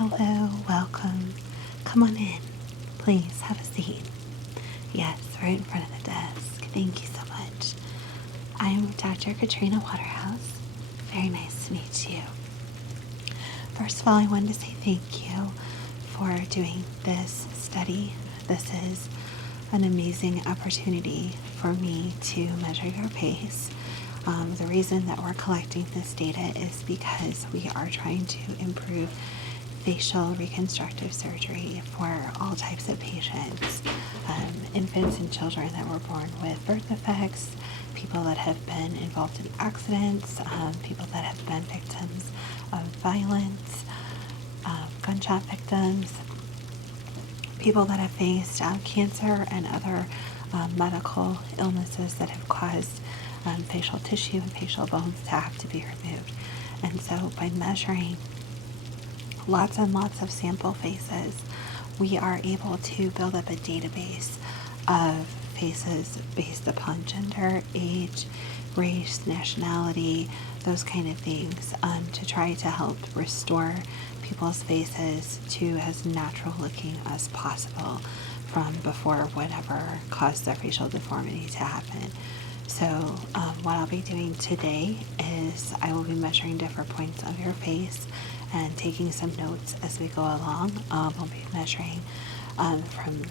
Hello, welcome. Come on in. Please have a seat. Yes, right in front of the desk. Thank you so much. I'm Dr. Katrina Waterhouse. Very nice to meet you. First of all, I wanted to say thank you for doing this study. This is an amazing opportunity for me to measure your pace. The reason that we're collecting this data is because we are trying to improve facial reconstructive surgery for all types of patients, infants and children that were born with birth defects, people that have been involved in accidents, people that have been victims of violence, gunshot victims, people that have faced cancer and other medical illnesses that have caused facial tissue and facial bones to have to be removed. And so by measuring lots and lots of sample faces, we are able to build up a database of faces based upon gender, age, race, nationality, those kind of things, to try to help restore people's faces to as natural looking as possible from before whatever caused their facial deformity to happen. So what I'll be doing today is I will be measuring different points of your face and taking some notes as we go along. We'll be measuring from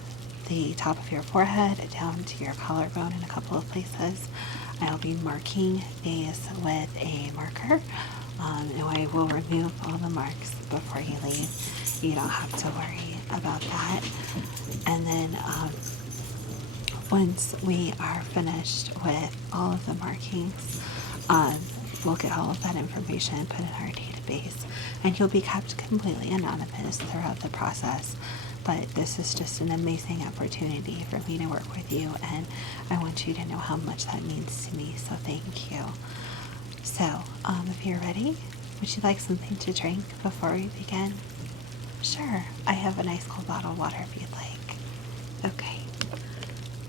the top of your forehead down to your collarbone in a couple of places. I'll be marking these with a marker, and I will remove all the marks before you leave. You don't have to worry about that. And then once we are finished with all of the markings, we'll get all of that information put in our database, and you'll be kept completely anonymous throughout the process. But this is just an amazing opportunity for me to work with you, and I want you to know how much that means to me, so thank you. So, if you're ready, would you like something to drink before we begin? Sure, I have a nice cold bottle of water if you'd like. Okay,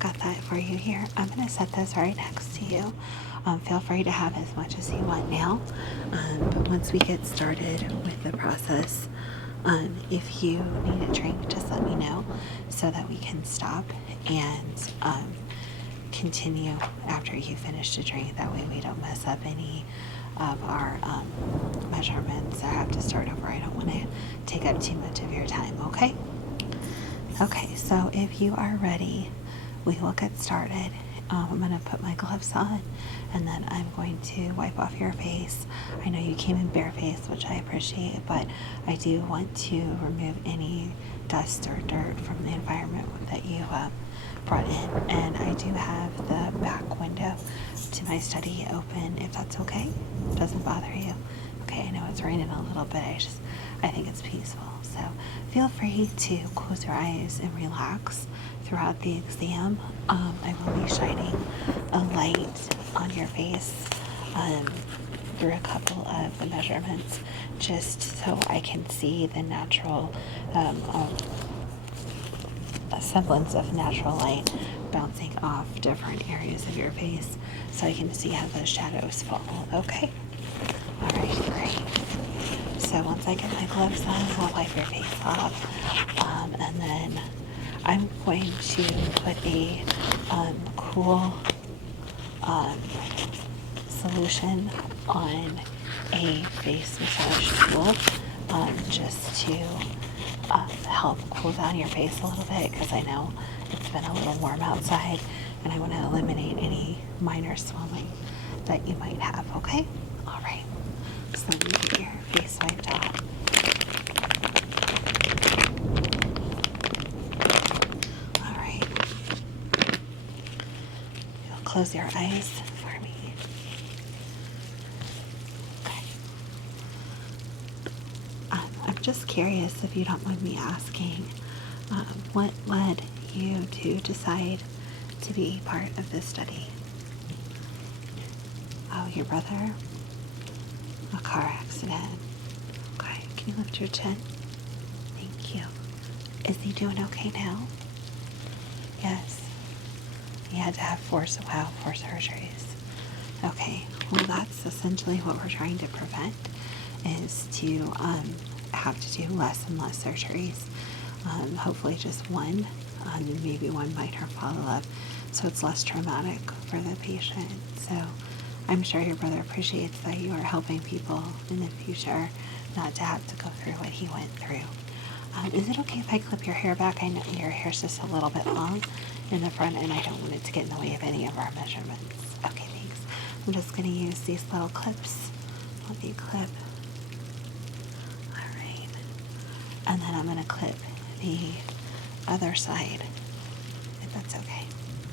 got that for you here. I'm going to set this right next to you. Feel free to have as much as you want now, but once we get started with the process, if you need a drink, just let me know so that we can stop and continue after you finish the drink. That way we don't mess up any of our measurements or have to start over. I don't want to take up too much of your time, okay? Okay, so if you are ready, we will get started. I'm going to put my gloves on, and then I'm going to wipe off your face. I know you came in barefaced, which I appreciate, but I do want to remove any dust or dirt from the environment that you brought in. And I do have the back window to my study open, if that's okay. Doesn't bother you? Okay, I know it's raining a little bit. I think it's peaceful. So feel free to close your eyes and relax throughout the exam. I will be shining a light on your face through a couple of the measurements, just so I can see the natural a semblance of natural light bouncing off different areas of your face, so I can see how those shadows fall. Okay? All right, great. So once I get my gloves on, I'll wipe your face off, and then I'm going to put a cool solution on a face massage tool, just to help cool down your face a little bit, because I know it's been a little warm outside and I want to eliminate any minor swelling that you might have. Okay? All right. So let me get your face wiped off. All right. You'll close your eyes for me. Okay. I'm just curious, if you don't mind me asking, what led you to decide to be part of this study? Oh, your brother? A car accident. Okay, can you lift your chin? Thank you. Is he doing okay now? Yes. He had to have four surgeries. Okay, well that's essentially what we're trying to prevent, is to have to do less and less surgeries. Hopefully just one, and maybe one minor follow-up, so it's less traumatic for the patient. So I'm sure your brother appreciates that you are helping people in the future not to have to go through what he went through. Is it okay if I clip your hair back? I know your hair's just a little bit long in the front, and I don't want it to get in the way of any of our measurements. Okay, thanks. I'm just going to use these little clips. Let me clip. All right. And then I'm going to clip the other side, if that's okay.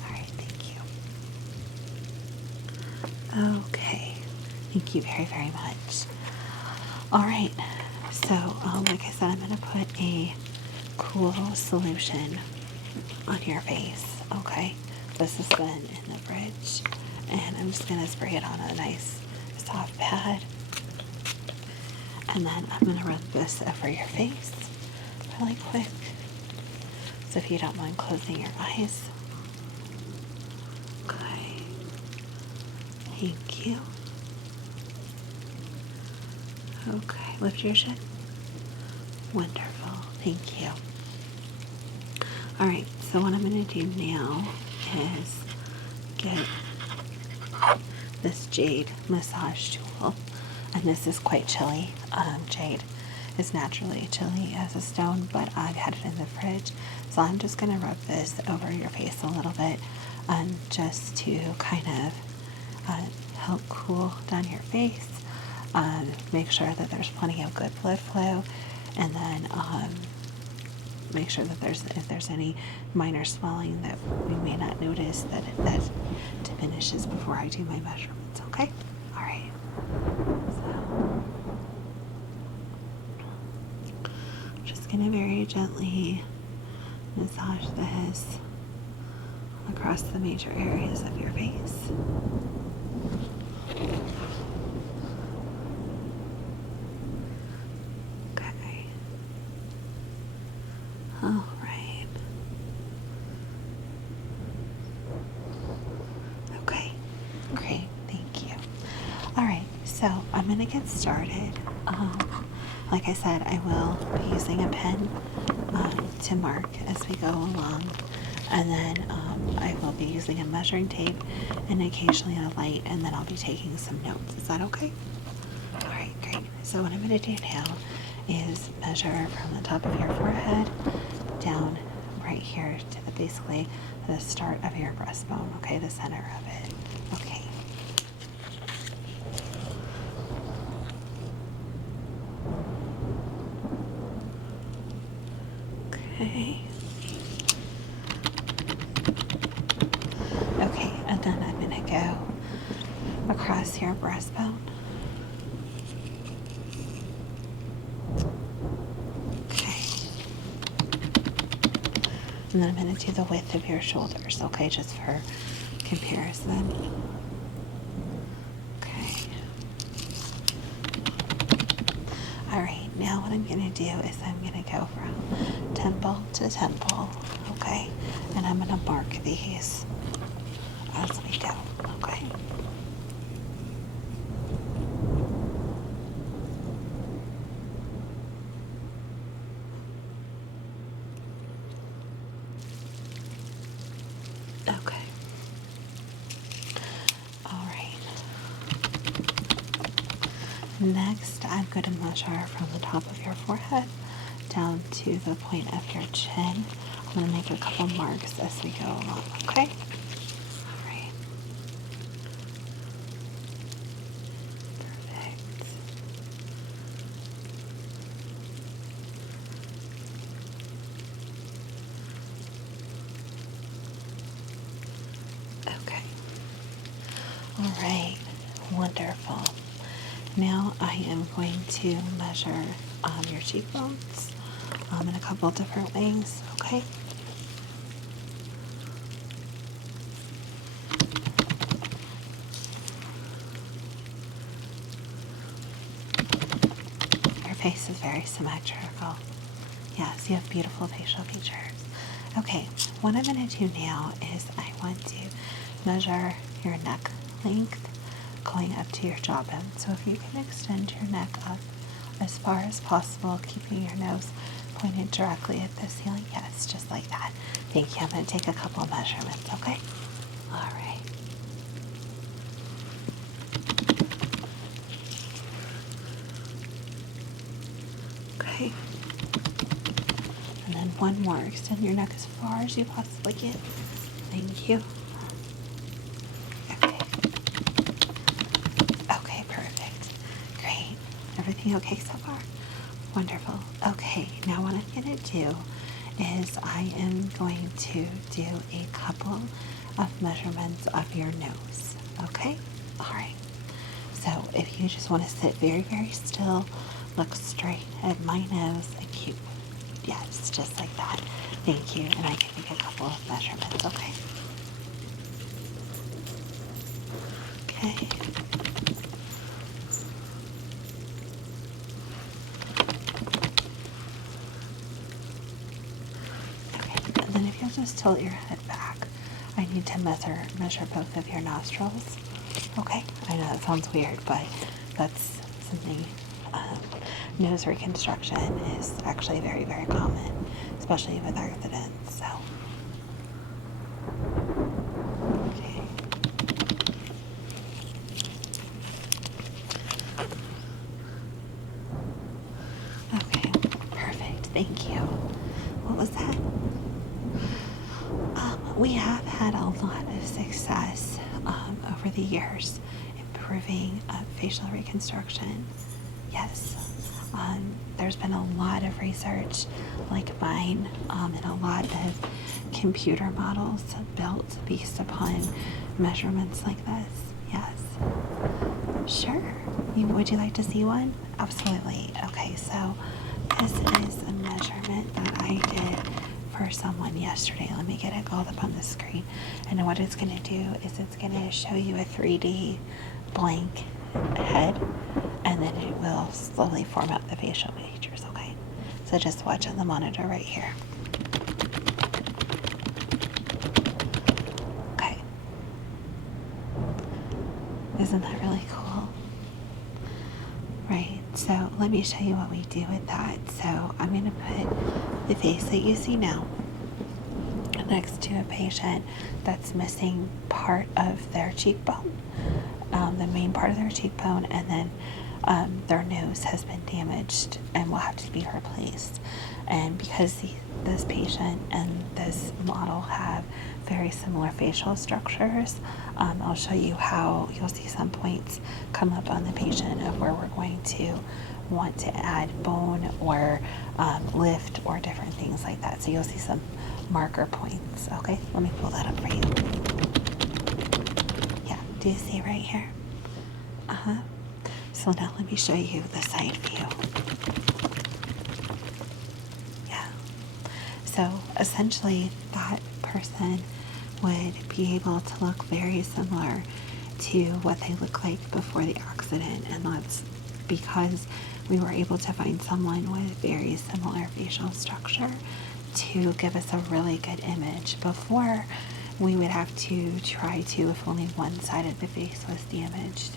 All right, thank you. Okay. Thank you very, very much. All right. So, like I said, I'm going to put a cool solution on your face, okay? This has been in the fridge, and I'm just going to spray it on a nice soft pad, and then I'm going to rub this over your face really quick. So if you don't mind closing your eyes. Okay. Thank you. Okay, lift your chin. Wonderful. Thank you. All right, so what I'm going to do now is get this jade massage tool, and this is quite chilly. Jade is naturally chilly as a stone, but I've had it in the fridge, so I'm just going to rub this over your face a little bit, just to kind of help cool down your face, make sure that there's plenty of good blood flow, and then make sure that if there's any minor swelling that we may not notice, that diminishes before I do my measurements. Okay? All right. So I'm just gonna very gently massage this across the major areas of your face. Okay. All right. Okay. Great. Thank you. All right. So I'm going to get started. Like I said, I will be using a pen to mark as we go along. And then I will be using a measuring tape and occasionally a light, and then I'll be taking some notes. Is that okay? All right, great. So what I'm going to do now is measure from the top of your forehead down right here to basically the start of your breastbone, okay, the center of it. Okay. Okay. Okay, and then I'm going to go across your breastbone. Okay. And then I'm going to do the width of your shoulders, okay, just for comparison. Okay. All right, now what I'm going to do is I'm going to go from temple to temple, okay? And I'm going to mark these as we go, okay? Okay. All right. Next, I'm going to measure from the top of your forehead down to the point of your chin. I'm going to make a couple marks as we go along, okay? All right. Perfect. Okay. All right. Wonderful. Now I am going to measure your cheekbones in a couple different ways, okay? Your face is very symmetrical. Yes, you have beautiful facial features. Okay, what I'm going to do now is I want to measure your neck length going up to your jawbone. So if you can extend your neck up as far as possible, keeping your nose pointed directly at the ceiling. Yes, just like that. Thank you. I'm going to take a couple of measurements, okay? All right. Okay. And then one more. Extend your neck as far as you possibly can. Thank you. Okay. Okay, perfect. Great. Everything okay so far? Wonderful. Okay, now what I'm going to do is I am going to do a couple of measurements of your nose. Okay? All right. So if you just want to sit very, very still, look straight at my nose and keep, yes, just like that. Thank you. And I can make a couple of measurements, okay? Okay. Okay. And then if you'll just tilt your head back, I need to measure both of your nostrils. Okay? I know that sounds weird, but that's something. Nose reconstruction is actually very, very common, especially with accidents. So, okay. Okay, perfect. Thank you. What was that? We have had a lot of success over the years improving facial reconstruction. Yes. There's been a lot of research like mine and a lot of computer models built based upon measurements like this. Yes. Sure. Would you like to see one? Absolutely. Okay, so this is a measurement that I did for someone yesterday. Let me get it all up on the screen. And what it's going to do is it's going to show you a 3D blank head, and then it will slowly form out the facial features, okay? So just watch on the monitor right here. Okay. Isn't that really cool? Right, so let me show you what we do with that. So I'm going to put the face that you see now next to a patient that's missing part of their cheekbone, the main part of their cheekbone, and then their nose has been damaged and will have to be replaced. And because this patient and this model have very similar facial structures, I'll show you how you'll see some points come up on the patient of where we're going to want to add bone or lift or different things like that. So you'll see some marker points. Okay, let me pull that up for you. Yeah, do you see right here? So now let me show you the side view. Yeah. So essentially that person would be able to look very similar to what they look like before the accident, and that's because we were able to find someone with very similar facial structure to give us a really good image. Before, we would have to try to, if only one side of the face was damaged,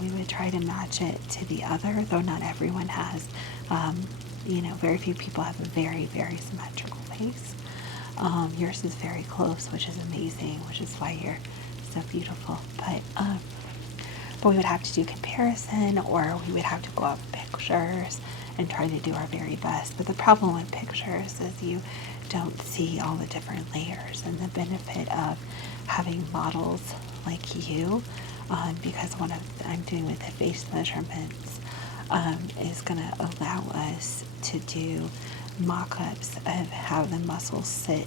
we would try to match it to the other, though not everyone has. Very few people have a very, very symmetrical face. Yours is very close, which is amazing, which is why you're so beautiful. But we would have to do comparison, or we would have to go off pictures and try to do our very best. But the problem with pictures is you don't see all the different layers, and the benefit of having models like you, because what I'm doing with the face measurements is going to allow us to do mock-ups of how the muscles sit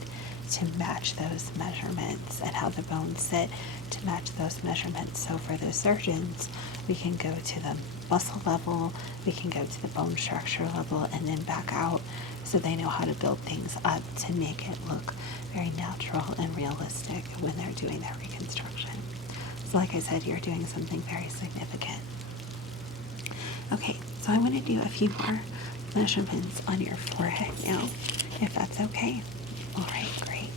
to match those measurements and how the bones sit to match those measurements. So for the surgeons, we can go to the muscle level, we can go to the bone structure level, and then back out, so they know how to build things up to make it look very natural and realistic when they're doing their reconstruction. So like I said, you're doing something very significant. Okay, so I'm going to do a few more measurements on your forehead now, if that's okay. All right, great.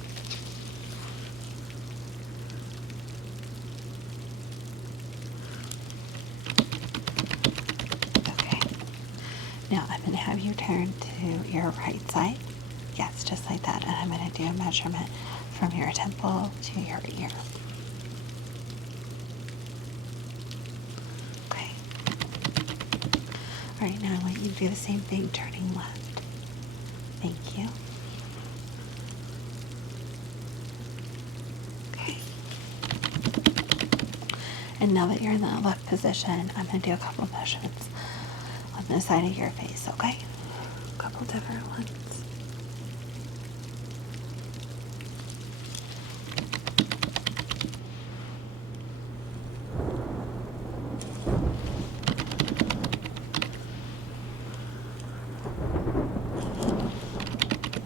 Okay, turn to your right side. Yes, just like that. And I'm going to do a measurement from your temple to your ear. Okay. All right, now I want you to do the same thing, turning left. Thank you. Okay. And now that you're in the left position, I'm going to do a couple measurements on the side of your face, okay? A couple different ones.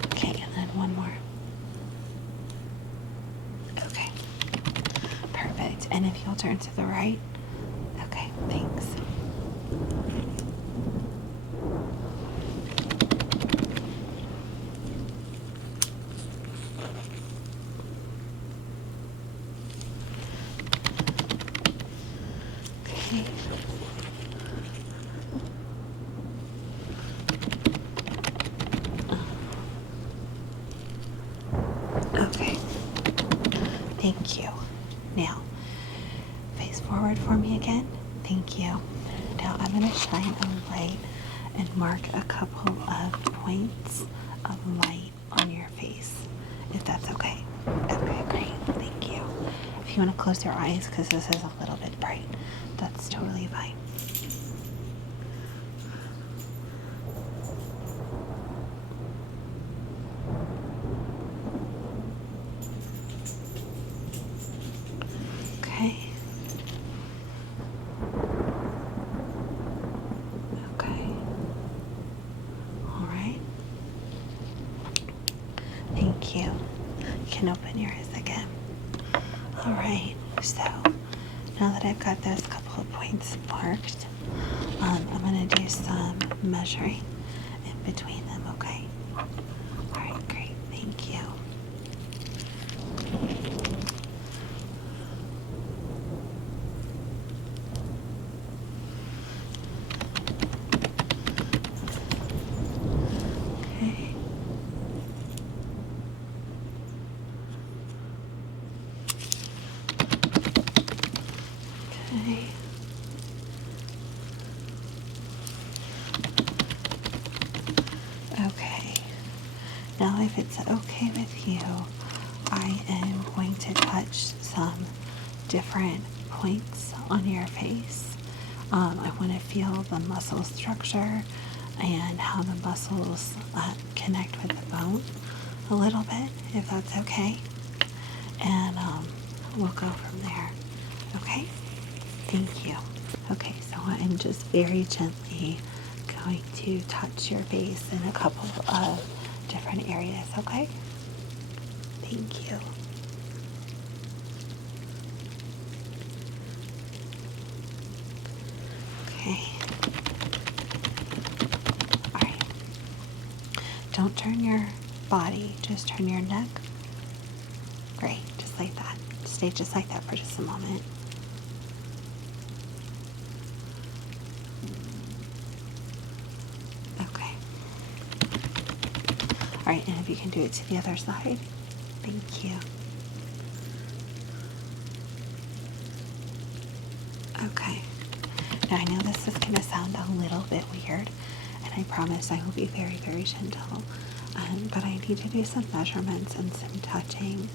Okay, and then one more. Okay. Perfect. And if you'll turn to the right. Okay, thanks. Okay. Okay. Thank you. Now, face forward for me again. Thank you. Now I'm going to shine a light and mark a couple of points of light on your face, if that's okay. Okay, great. Thank you. If you want to close your eyes, because this is a little bit bright, that's totally fine. Okay. Okay. All right. Thank you. You can open your eyes again. All right. So now that I've got those couple of points marked, I'm going to do some measuring in between them, okay? All right, great. Thank you. Okay. Okay. Okay. Now, if it's okay with you, I am going to touch some different points on your face. I want to feel the muscle structure and how the muscles connect with the bone a little bit, if that's okay. And we'll go from there. Okay? Thank you. Okay, so I'm just very gently going to touch your face in a couple of different areas, okay? Thank you. Okay. All right. Don't turn your body, just turn your neck. Great, just like that. Stay just like that for just a moment. Okay. All right, and if you can do it to the other side, thank you. Okay. Now I know this is going to sound a little bit weird, and I promise I will be very, very gentle. But I need to do some measurements and some touching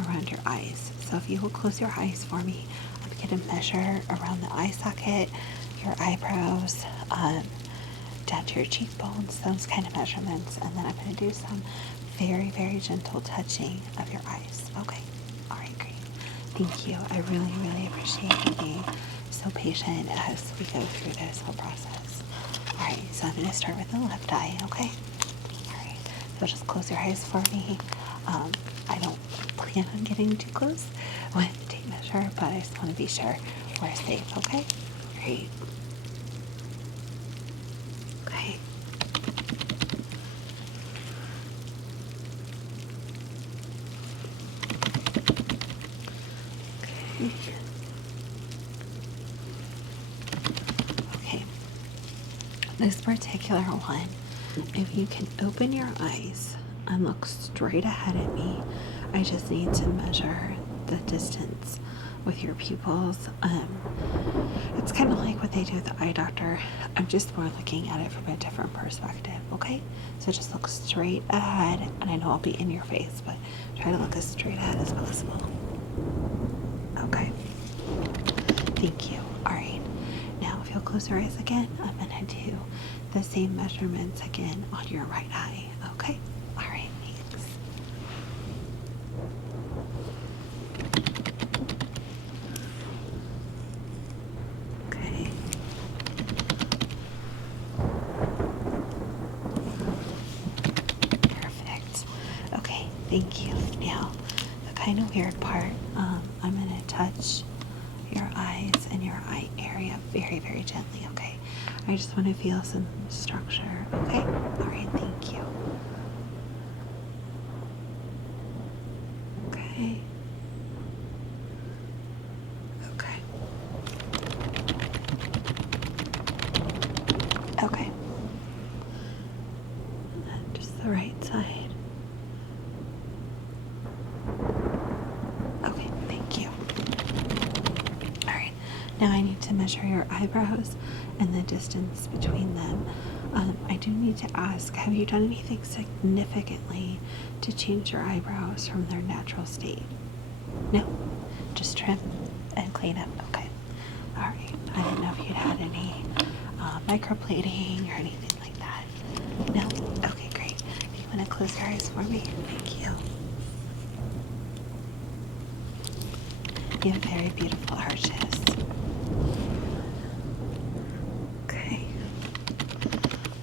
around your eyes. So if you will close your eyes for me, I'm going to measure around the eye socket, your eyebrows, down to your cheekbones, those kind of measurements. And then I'm going to do some very, very gentle touching of your eyes. Okay. All right, great. Thank you. I really, really appreciate you being so patient as we go through this whole process. All right, so I'm going to start with the left eye, okay? All right, so just close your eyes for me. I don't plan on getting too close with the tape measure, but I just want to be sure we're safe, okay? Great. Okay. Okay. This particular one, If you can open your eyes and look straight ahead at me, I just need to measure the distance with your pupils. It's kind of like what they do with the eye doctor. I'm just more looking at it from a different perspective, okay? So just look straight ahead, and I know I'll be in your face, but try to look as straight ahead as possible. Okay. Thank you. All right. Now, if you'll close your eyes again, I'm going to do the same measurements again on your right eye, okay? All right, thanks. Okay. Perfect. Okay, thank you. Now, the kind of weird part, I'm going to touch your eyes and your eye area very, very gently, okay? I just want to feel some structure, okay? All right, thank you. Okay. Okay. Okay. And then just the right side. Okay, thank you. All right, now I need to measure your eyebrows and the distance between them. I do need to ask, have you done anything significantly to change your eyebrows from their natural state? No? Just trim and clean up. Okay. All right. I didn't know if you'd had any microblading or anything like that. No? Okay, great. If you want to close your eyes for me? Thank you. You have very beautiful arches. Okay.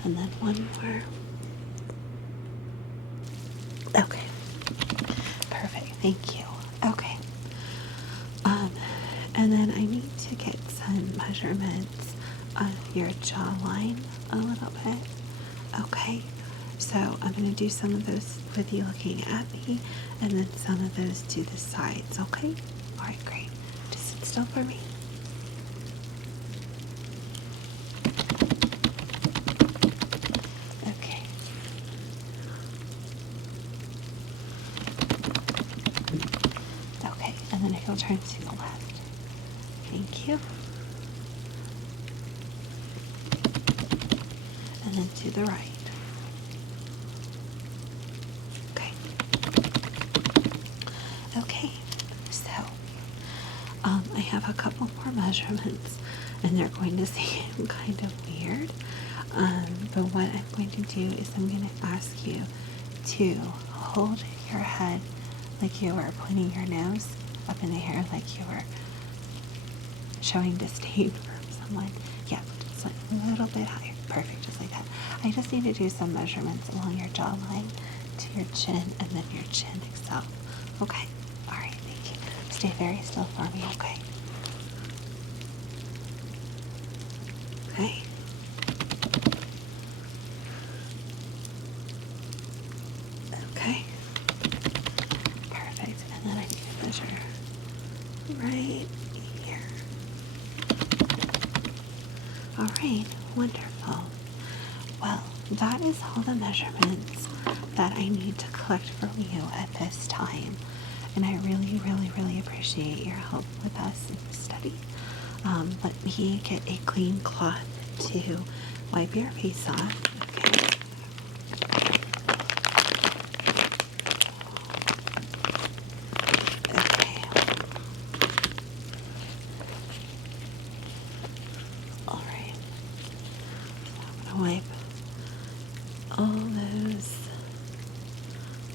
And then one more. Okay. Perfect. Thank you. Okay. And then I need to get some measurements of your jawline a little bit. Okay. So I'm going to do some of those with you looking at me, and then some of those to the sides. Okay. All right. Great. Just sit still for me. Okay. Okay. And then if you'll turn to the left. Thank you. And then to the right. Okay. Okay. So, I have a couple more measurements, and they're going to seem kind of weird. But what I'm going to do is I'm going to ask you to hold your head like you were pointing your nose up in the air, like you were showing disdain for someone. Yeah, just like a little bit higher. Perfect, just like that. I just need to do some measurements along your jawline to your chin and then your chin itself. Okay? All right, thank you. Stay very still for me, okay? Okay. Okay. Perfect. And then I need to measure right here. All right, wonderful. Well, that is all the measurements that I need to collect from you at this time. And I really, really, really appreciate your help with us in this study. Let me get a clean cloth to wipe your face off. Okay. Okay. All right. So I'm gonna wipe all those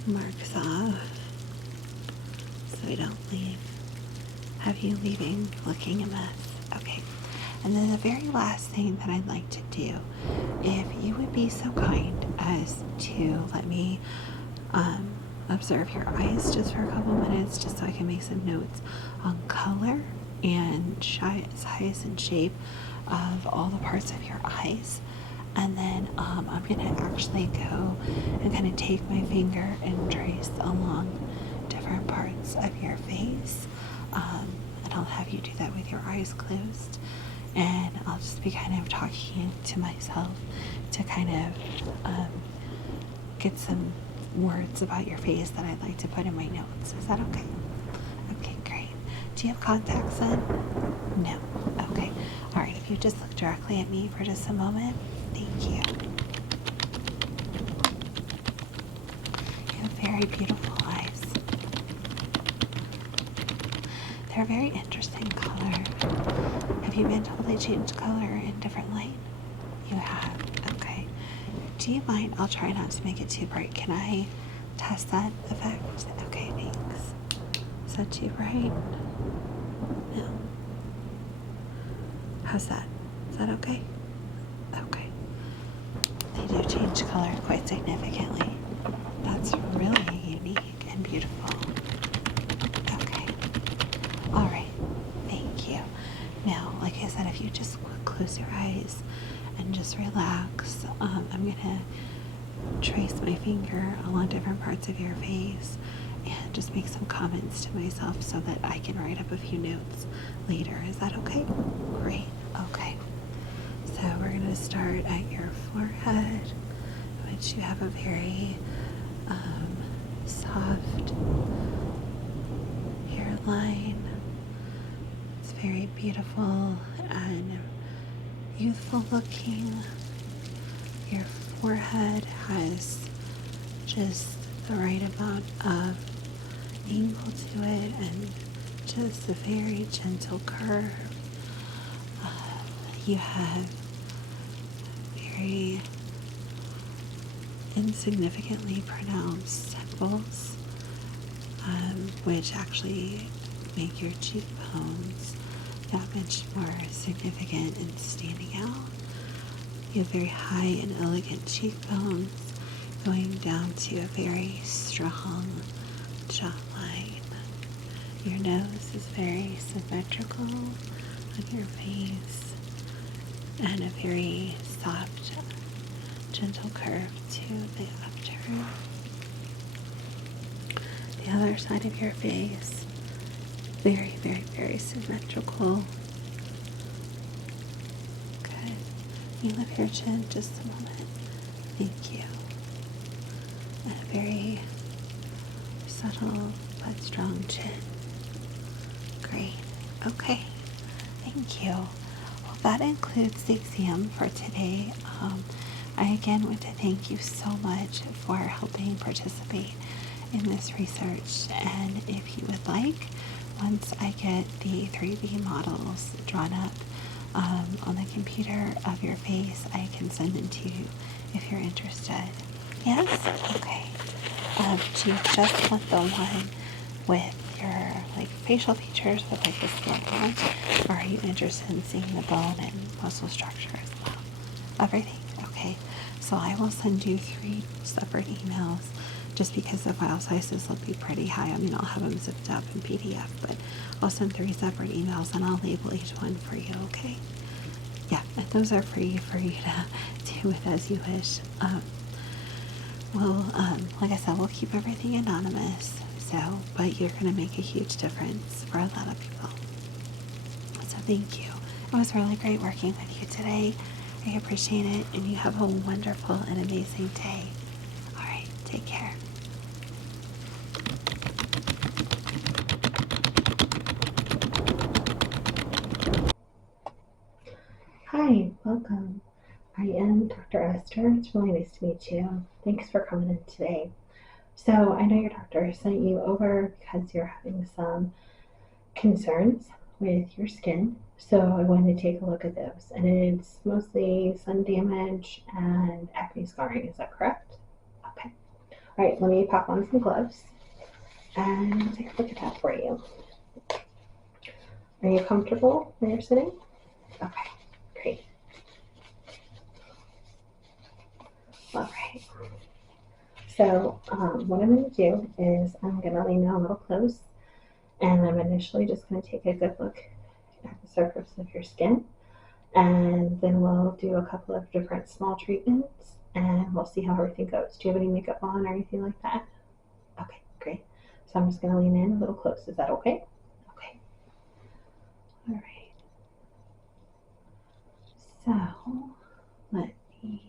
marks off so we don't have you leaving looking a mess. Okay. And then the very last thing that I'd like to do, if you would be so kind as to let me observe your eyes just for a couple minutes, just so I can make some notes on color and size and shape of all the parts of your eyes. And then I'm going to actually go and kind of take my finger and trace along different parts of your face. And I'll have you do that with your eyes closed. and I'll just be kind of talking to myself to kind of get some words about your face that I'd like to put in my notes. Is that okay? Okay, great. Do you have contacts in? No. Okay. All right, if you just look directly at me for just a moment. Thank you. You have very beautiful eyes. They're a very interesting color. Have you been told they change color in different light? You have. Okay. Do you mind? I'll try not to make it too bright. Can I test that effect? Okay, thanks. Is that too bright? No. How's that? Is that okay? Okay. They do change color quite significantly. That's really unique and beautiful. Okay. All right. Thank you. Now, like I said, if you just close your eyes and just relax, I'm going to trace my finger along different parts of your face and just make some comments to myself so that I can write up a few notes later. Is that okay? Great. Okay. So we're going to start at your forehead, which you have a very soft hairline. It's very beautiful and youthful looking. Your forehead has just the right amount of angle to it and just a very gentle curve. You have very insignificantly pronounced temples, which actually make your cheekbones that much more significant and standing out. You have very high and elegant cheekbones going down to a very strong jawline. Your nose is very symmetrical on your face and a very soft, gentle curve to the upturn. The other side of your face, very, very, very symmetrical. Good. You lift your chin just a moment. Thank you. And a very subtle but strong chin. Great. Okay. Thank you. Well, that includes the exam for today. I again want to thank you so much for helping participate in this research. And if you would like, once I get the 3D models drawn up on the computer of your face, I can send them to you if you're interested. Yes? Okay. Do you just want the one with your facial features with the skin on, or are you interested in seeing the bone and muscle structure as well? Everything? Okay. So I will send you 3 separate emails just because the file sizes will be pretty high. I mean, I'll have them zipped up in PDF, but I'll send 3 separate emails and I'll label each one for you, okay? Yeah, and those are free for you to do with as you wish. Like I said, we'll keep everything anonymous, but you're going to make a huge difference for a lot of people. So thank you. It was really great working with you today. I appreciate it, and you have a wonderful and amazing day. All right, take care. Hi, welcome. I am Dr. Esther. It's really nice to meet you. Thanks for coming in today. So I know your doctor sent you over because you're having some concerns with your skin. So I wanted to take a look at those. And it's mostly sun damage and acne scarring. Is that correct? Okay. All right, let me pop on some gloves and take a look at that for you. Are you comfortable where you're sitting? Okay, great. All right. So what I'm going to do is I'm going to lean in a little close, and I'm initially just going to take a good look at the surface of your skin, and then we'll do a couple of different small treatments, and we'll see how everything goes. Do you have any makeup on or anything like that? Okay, great. So I'm just going to lean in a little close. Is that okay? Okay. All right. So let me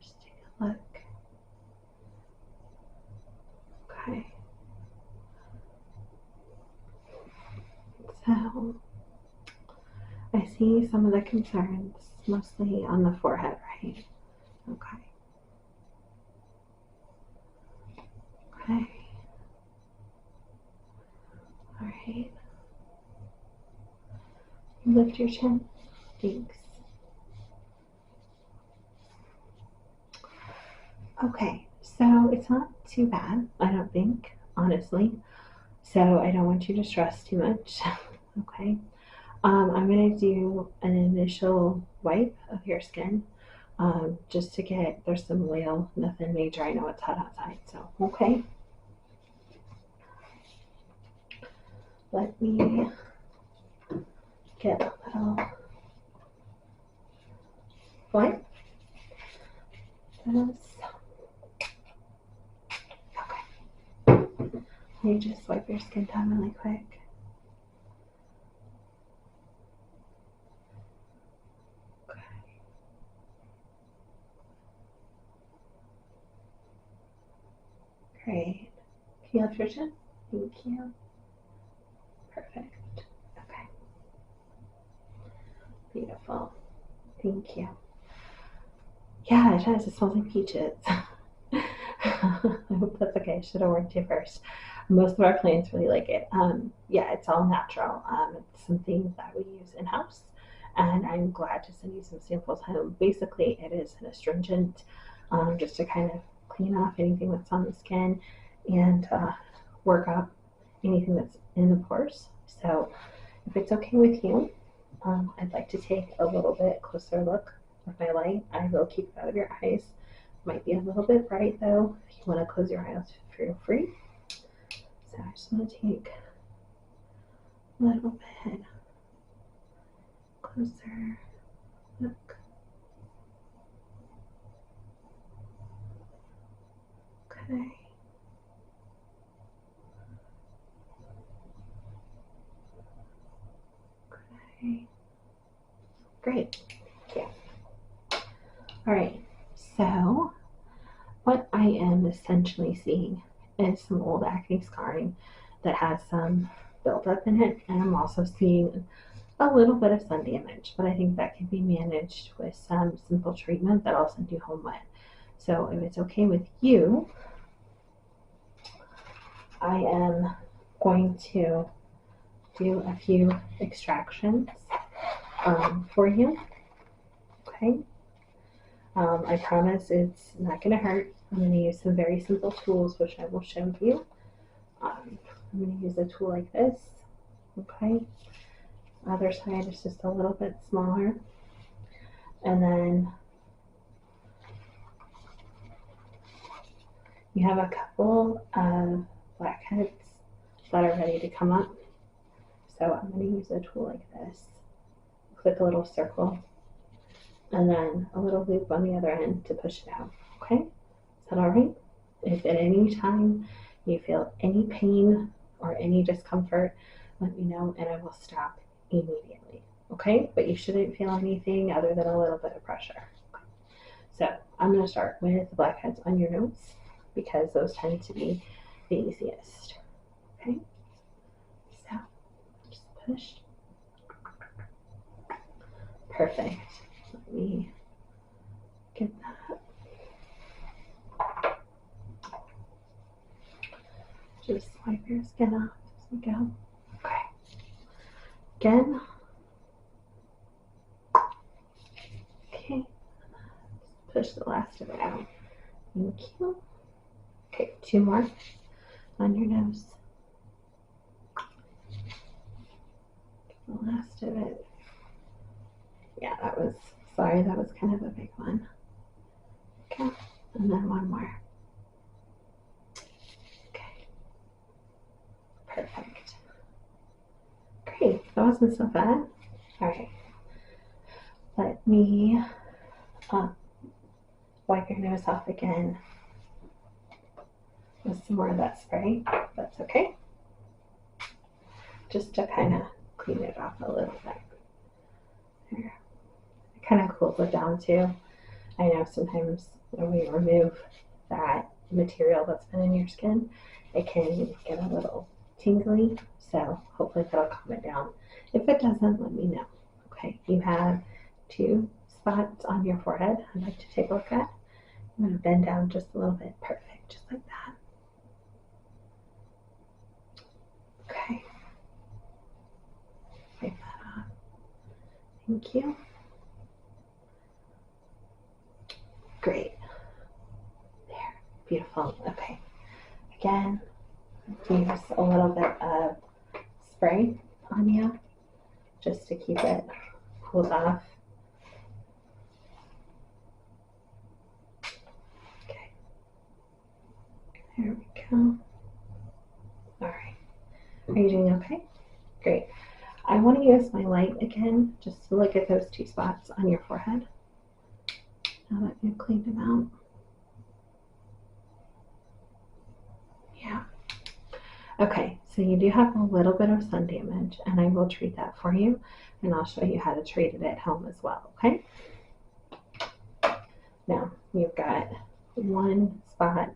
just take a look. Okay. So I see some of the concerns mostly on the forehead, right? Okay. Okay. All right. Lift your chin. Thanks. Okay, so it's not too bad, I don't think, honestly. So I don't want you to stress too much. Okay. I'm gonna do an initial wipe of your skin, just to get, there's some oil, nothing major. I know it's hot outside, so okay. Let me get a little wipe. This. Okay. Let me just wipe your skin down really quick. Great. Can you lift your chin? Thank you. Perfect. Okay. Beautiful. Thank you. Yeah, it does. It smells like peaches. I hope that's okay. I should have warned you first. Most of our clients really like it. Yeah, it's all natural. It's something that we use in house, and I'm glad to send you some samples home. Basically, it is an astringent, just to kind of clean off anything that's on the skin and work up anything that's in the pores. So, if it's okay with you, I'd like to take a little bit closer look with my light. I will keep it out of your eyes. Might be a little bit bright though. If you want to close your eyes, feel free. So I just want to take a little bit closer look. Okay. Okay. Great. Yeah. All right. So what I am essentially seeing is some old acne scarring that has some buildup in it, and I'm also seeing a little bit of sun damage, but I think that can be managed with some simple treatment that I'll send you home with. So if it's okay with you, I am going to do a few extractions for you. Okay. I promise it's not going to hurt. I'm going to use some very simple tools, which I will show you. I'm going to use a tool like this. Okay. Other side is just a little bit smaller. And then you have a couple of blackheads that are ready to come up. So I'm going to use a tool like this. Click a little circle and then a little loop on the other end to push it out. Okay? Is that all right? If at any time you feel any pain or any discomfort, let me know and I will stop immediately. Okay? But you shouldn't feel anything other than a little bit of pressure. Okay. So I'm going to start with the blackheads on your nose because those tend to be the easiest. Okay? So just push. Perfect. Let me get that. Just wipe your skin off as we go. Okay. Again. Okay. Push the last of it out. Thank you. Okay, 2 more on your nose. The last of it. Yeah, that was kind of a big one. Okay, and then 1 more. Okay. Perfect. Great, that wasn't so bad. All right. Let me wipe your nose off again with some more of that spray. That's okay. Just to kind of clean it off a little bit. There. It kind of cools it down too. I know sometimes when we remove that material that's been in your skin, it can get a little tingly. So hopefully that'll calm it down. If it doesn't, let me know. Okay, you have 2 spots on your forehead I'd like to take a look at. I'm going to bend down just a little bit. Perfect, just like that. Okay. Wipe that off. Thank you. Great. There. Beautiful. Okay. Again, use a little bit of spray on you just to keep it cooled off. Okay. There we go. All right. Are you doing okay? Great. I want to use my light again just to look at those 2 spots on your forehead. Now that you've cleaned them out. Yeah. Okay, so you do have a little bit of sun damage, and I will treat that for you, and I'll show you how to treat it at home as well, okay? Now, you've got 1 spot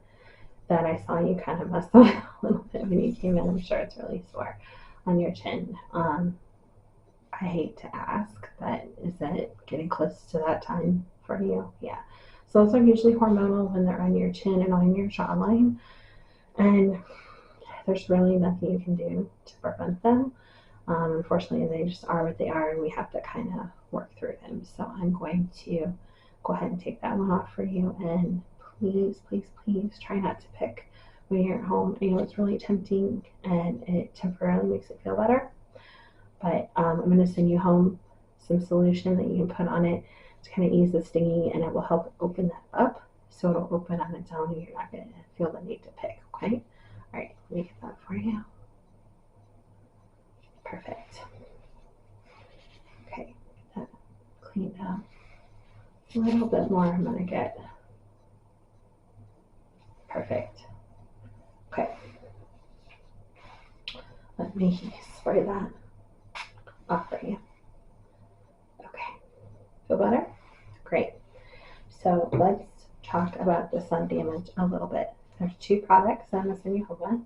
that I saw you kind of mess up a little bit when you came in. I'm sure it's really sore on your chin. I hate to ask, but is it getting close to that time for you? Yeah. So those are usually hormonal when they're on your chin and on your jawline. And there's really nothing you can do to prevent them. Unfortunately, they just are what they are, and we have to kind of work through them. So I'm going to go ahead and take that one off for you. And please, please, please try not to pick when you're at home. I know it's really tempting, and it temporarily makes it feel better. But I'm going to send you home some solution that you can put on it to kind of ease the stinging, and it will help open that up. So it'll open on its own, and you're not going to feel the need to pick, okay? All right, let me get that for you. Perfect. Okay, get that cleaned up. A little bit more I'm going to get. Perfect. Okay. Let me spray that off for you. Okay. Feel better? Great. So let's talk about the sun damage a little bit. There's 2 products that I'm going to send you home with.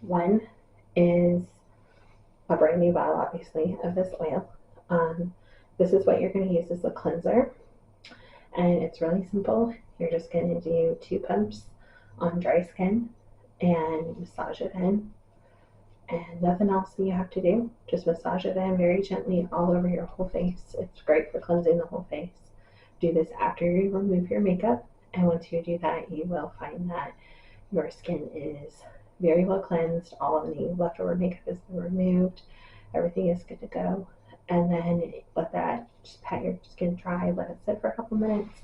One is a brand new bottle, obviously, of this oil. This is what you're going to use as a cleanser. And it's really simple. You're just going to do 2 pumps on dry skin and massage it in. And nothing else that you have to do. Just massage it in very gently all over your whole face. It's great for cleansing the whole face. Do this after you remove your makeup. And once you do that, you will find that your skin is very well cleansed. All of the leftover makeup has been removed. Everything is good to go. And then let that, just pat your skin dry, let it sit for a couple minutes.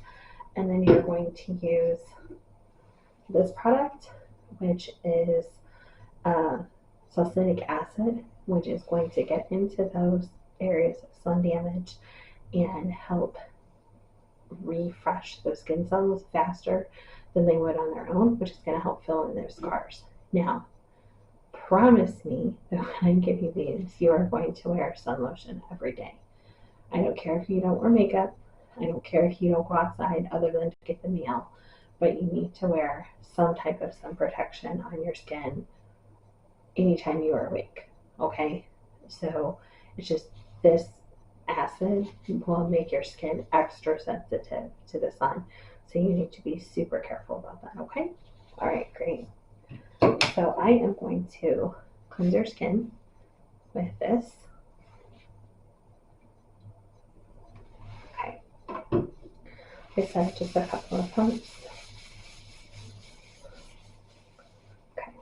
And then you're going to use this product, which is salicylic acid, which is going to get into those areas of sun damage and help refresh those skin cells faster than they would on their own, which is going to help fill in those scars. Now, promise me that when I give you these, you are going to wear sun lotion every day. I don't care if you don't wear makeup. I don't care if you don't go outside other than to get the mail, but you need to wear some type of sun protection on your skin anytime you are awake, okay? So it's just this acid will make your skin extra sensitive to the sun. So you need to be super careful about that, okay? All right, great. So I am going to cleanse your skin with this. Okay. I said just a couple of pumps. Okay.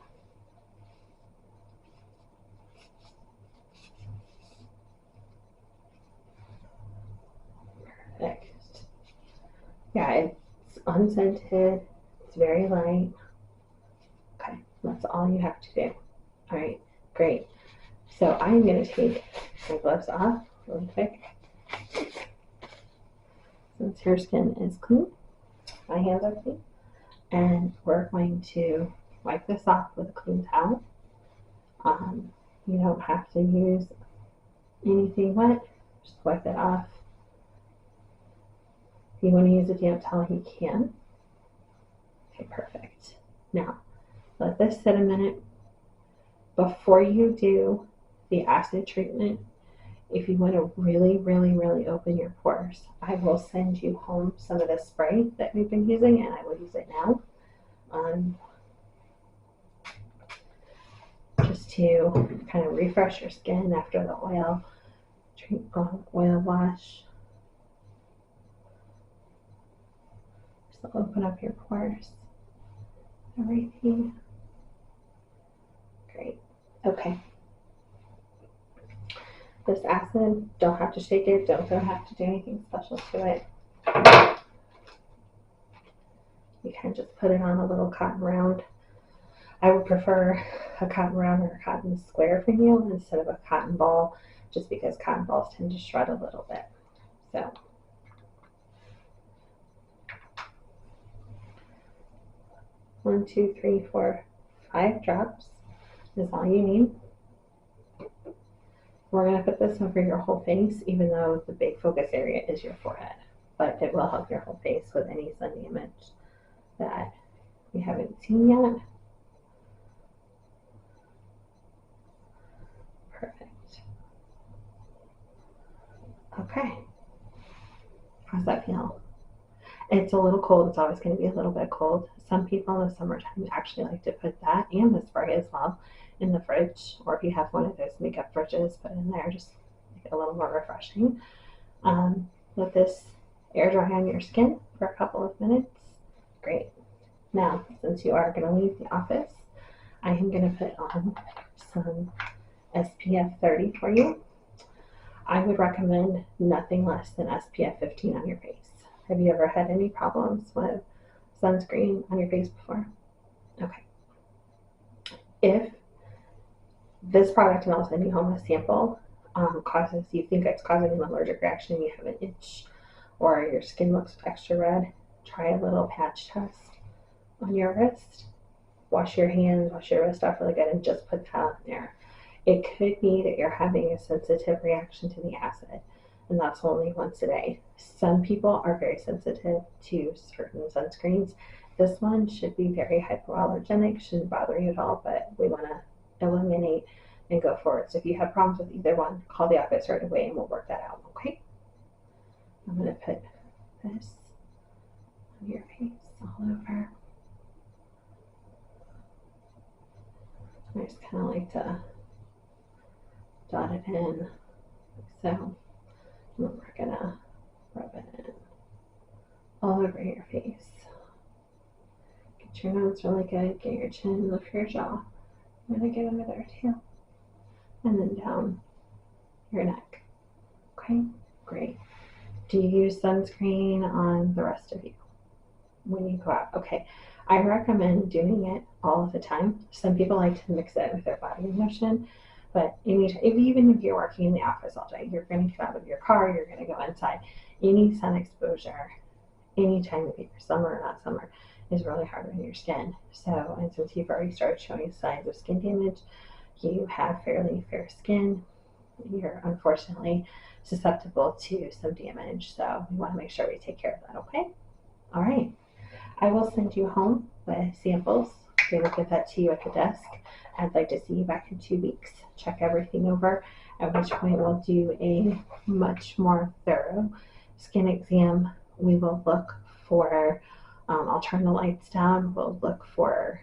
Perfect. Yeah, it's unscented. It's very light. Okay, that's all you have to do. All right, great. So I'm going to take my gloves off really quick. Since your skin is clean, my hands are clean, and we're going to wipe this off with a clean towel. You don't have to use anything wet. Just wipe it off. If you want to use a damp towel, you can. Okay, perfect. Now, let this sit a minute. Before you do the acid treatment, if you want to really, really, really open your pores, I will send you home some of the spray that we've been using, and I will use it now. Just to kind of refresh your skin after the oil wash. Just open up your pores. Everything. Great. Okay. This acid, don't have to shake it, don't have to do anything special to it. You can just put it on a little cotton round. I would prefer a cotton round or a cotton square for you instead of a cotton ball, just because cotton balls tend to shred a little bit. So, 1, 2, 3, 4, 5 drops is all you need. We're going to put this over your whole face, even though the big focus area is your forehead, but it will help your whole face with any sun damage that you haven't seen yet. Perfect. Okay. How's that feel? It's a little cold. It's always going to be a little bit cold. Some people in the summertime actually like to put that and the spray as well in the fridge, or if you have one of those makeup fridges, put it in there, just make it a little more refreshing. Let this air dry on your skin for a couple of minutes. Great. Now, since you are going to leave the office, I am going to put on some SPF 30 for you. I would recommend nothing less than SPF 15 on your face. Have you ever had any problems with sunscreen on your face before? Okay. If this product, and I'll send you home a sample, you think it's causing an allergic reaction, you have an itch, or your skin looks extra red, try a little patch test on your wrist. Wash your hands, wash your wrist off really good, and just put that on there. It could be that you're having a sensitive reaction to the acid, and that's only once a day. Some people are very sensitive to certain sunscreens. This one should be very hypoallergenic, shouldn't bother you at all, but we want to eliminate and go forward. So if you have problems with either one, call the office right away and we'll work that out, okay? I'm going to put this on your face all over. I just kind of like to dot it in like so. And then we're going to rub it in all over your face. Get your nose really good, get your chin, lift your jaw. I'm going to get under there too. And then down your neck. Okay, great. Do you use sunscreen on the rest of you when you go out? Okay, I recommend doing it all of the time. Some people like to mix it with their body lotion, but even if you're working in the office all day, you're going to get out of your car, you're going to go inside. Any sun exposure, any time of year, summer or not summer, is really hard on your skin. So, and since you've already started showing signs of skin damage, you have fairly fair skin, you're unfortunately susceptible to some damage. So we want to make sure we take care of that, okay? All right. I will send you home with samples. We will get that to you at the desk. I'd like to see you back in 2 weeks. Check everything over, at which point we'll do a much more thorough skin exam. We will look for, I'll turn the lights down. We'll look for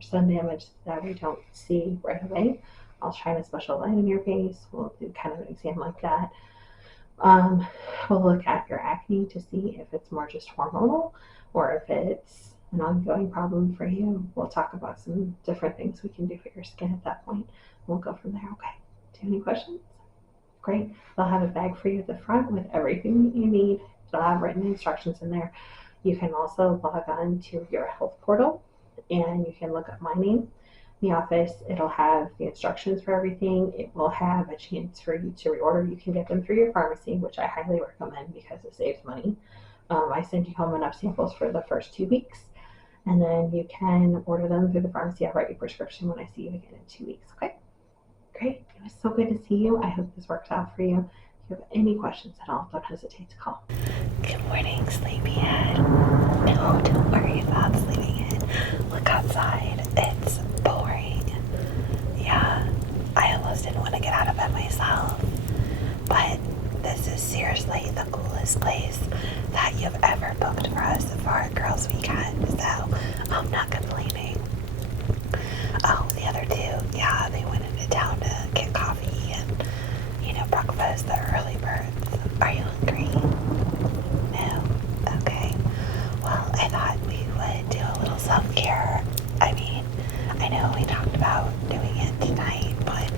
sun damage that we don't see right away. I'll shine a special light in your face. We'll do kind of an exam like that. We'll look at your acne to see if it's more just hormonal or if it's an ongoing problem for you. We'll talk about some different things we can do for your skin at that point. We'll go from there, okay? Do you have any questions? Great. They'll have a bag for you at the front with everything that you need. They'll have written instructions in there. You can also log on to your health portal and you can look up my name. In the office, it'll have the instructions for everything. It will have a chance for you to reorder. You can get them through your pharmacy, which I highly recommend because it saves money. I send you home enough samples for the first 2 weeks, and then you can order them through the pharmacy. I'll write you a prescription when I see you again in 2 weeks, okay? Great. It was so good to see you. I hope this works out for you. you have any questions at all, don't hesitate to call. Good morning, sleepyhead. No, don't worry about sleepyhead. Look outside. It's boring. Yeah, I almost didn't want to get out of bed myself. But this is seriously the coolest place that you've ever booked for us for our girls' weekend. So I'm not complaining. Oh, the other two, yeah, they went into town to get coffee and, breakfast, the early birds. Are you hungry? No? Okay. Well, I thought we would do a little self-care. I mean, I know we talked about doing it tonight, but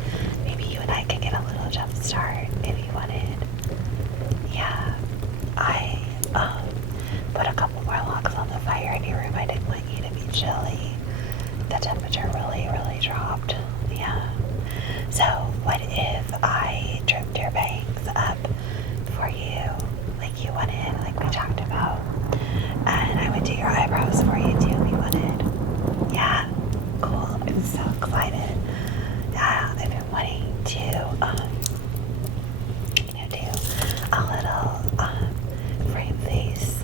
maybe you and I could get a little jump start if you wanted. Yeah. I, put a couple more logs on the fire in your room. I didn't want you to be chilly. The temperature really, really dropped. Yeah. So what if I trimmed your bangs up for you like you wanted, like we talked about? And I would do your eyebrows for you too if you wanted. Yeah. Cool. I'm so excited. Yeah, I've been wanting to do a little frame face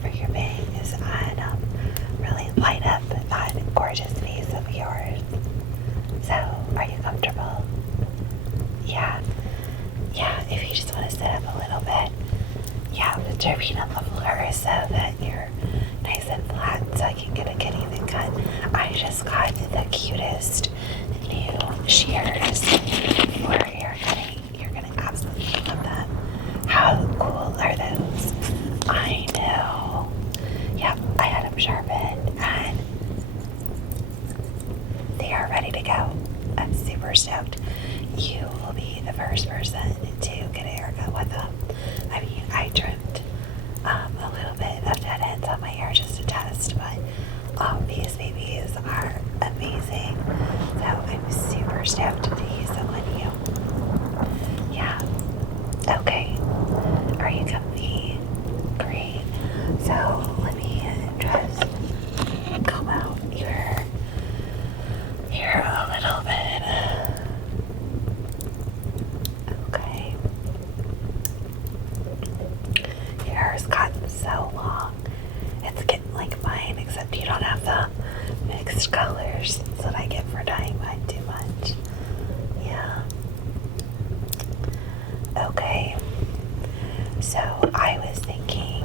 for your bangs and really light up that gorgeous face of yours. So, are you comfortable? Yeah. Yeah, if you just want to sit up a little bit. Yeah, with your feet on the floor so that you're nice and flat so I can get a good even cut. I just got the cutest new shears for hair cutting. You're gonna absolutely love them. How cool are those? I know. Yep, I had them sharpened and they are ready to go. I'm super stoked. You will be the first person to get a haircut with them. I mean, I trimmed a little bit of dead ends on my hair just to test, but these babies are amazing. So I'm super stoked to use them on you. Yeah. Okay. Are you comfy? Great. So let me just comb out your hair a little bit. Okay. Your hair's gotten so long. It's getting like mine, except you don't have the mixed colors. That's what I get for dyeing mine too much. Yeah. Okay. So I was thinking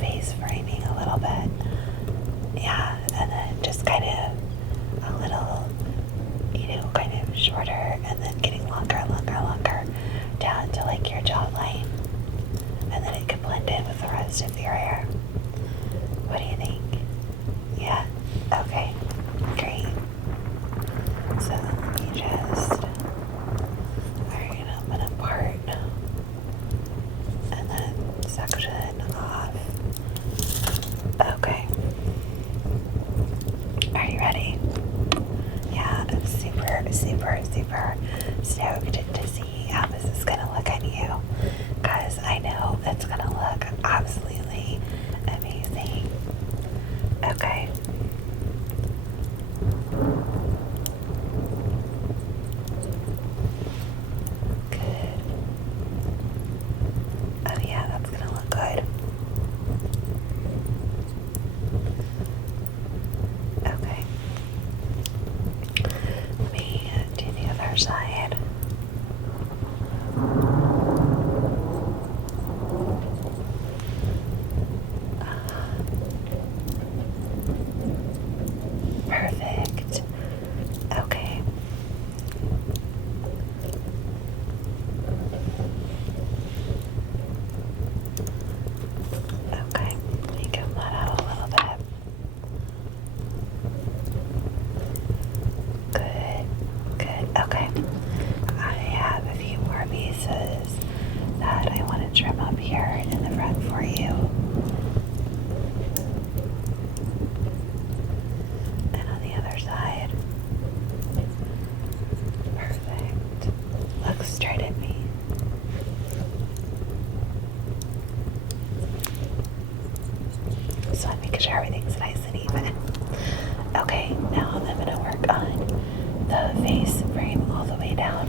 face framing a little bit. Yeah, and then just kind of a little, kind of shorter and then getting longer down to like your jawline. And then it could blend in with the rest of your hair. What do you think? Yeah? Okay. Great. So you just I'm gonna part and then section off. Okay. Are you ready? Yeah, I'm super stoked to see how this is gonna look on you, because I know it's gonna look absolutely amazing. Okay. Good. Oh yeah, that's gonna look good. Okay. Let me do the other side. Perfect. Okay. Okay. Let me comb that out a little bit. Good. Okay. I have a few more pieces that I want to trim up here in the front for you. And on the other side. Perfect. Look straight at me. So I'm making sure everything's nice and even. Okay, now I'm going to work on the face frame all the way down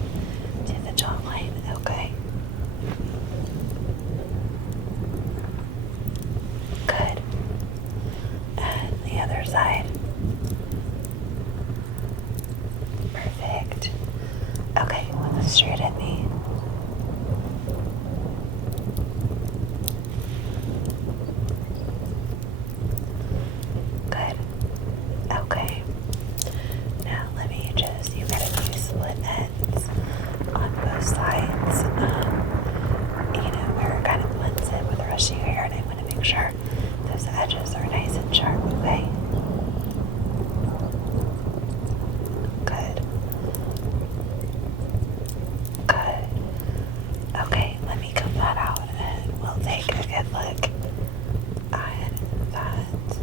side. Perfect. Okay, look straight at me. Good. Okay. Now let me just, you got a few split ends on both sides. Where it kind of blends in with the rest of your hair, and I want to make sure those edges are nice and sharp, okay? Good. Good. Okay, let me comb that out and we'll take a good look at that.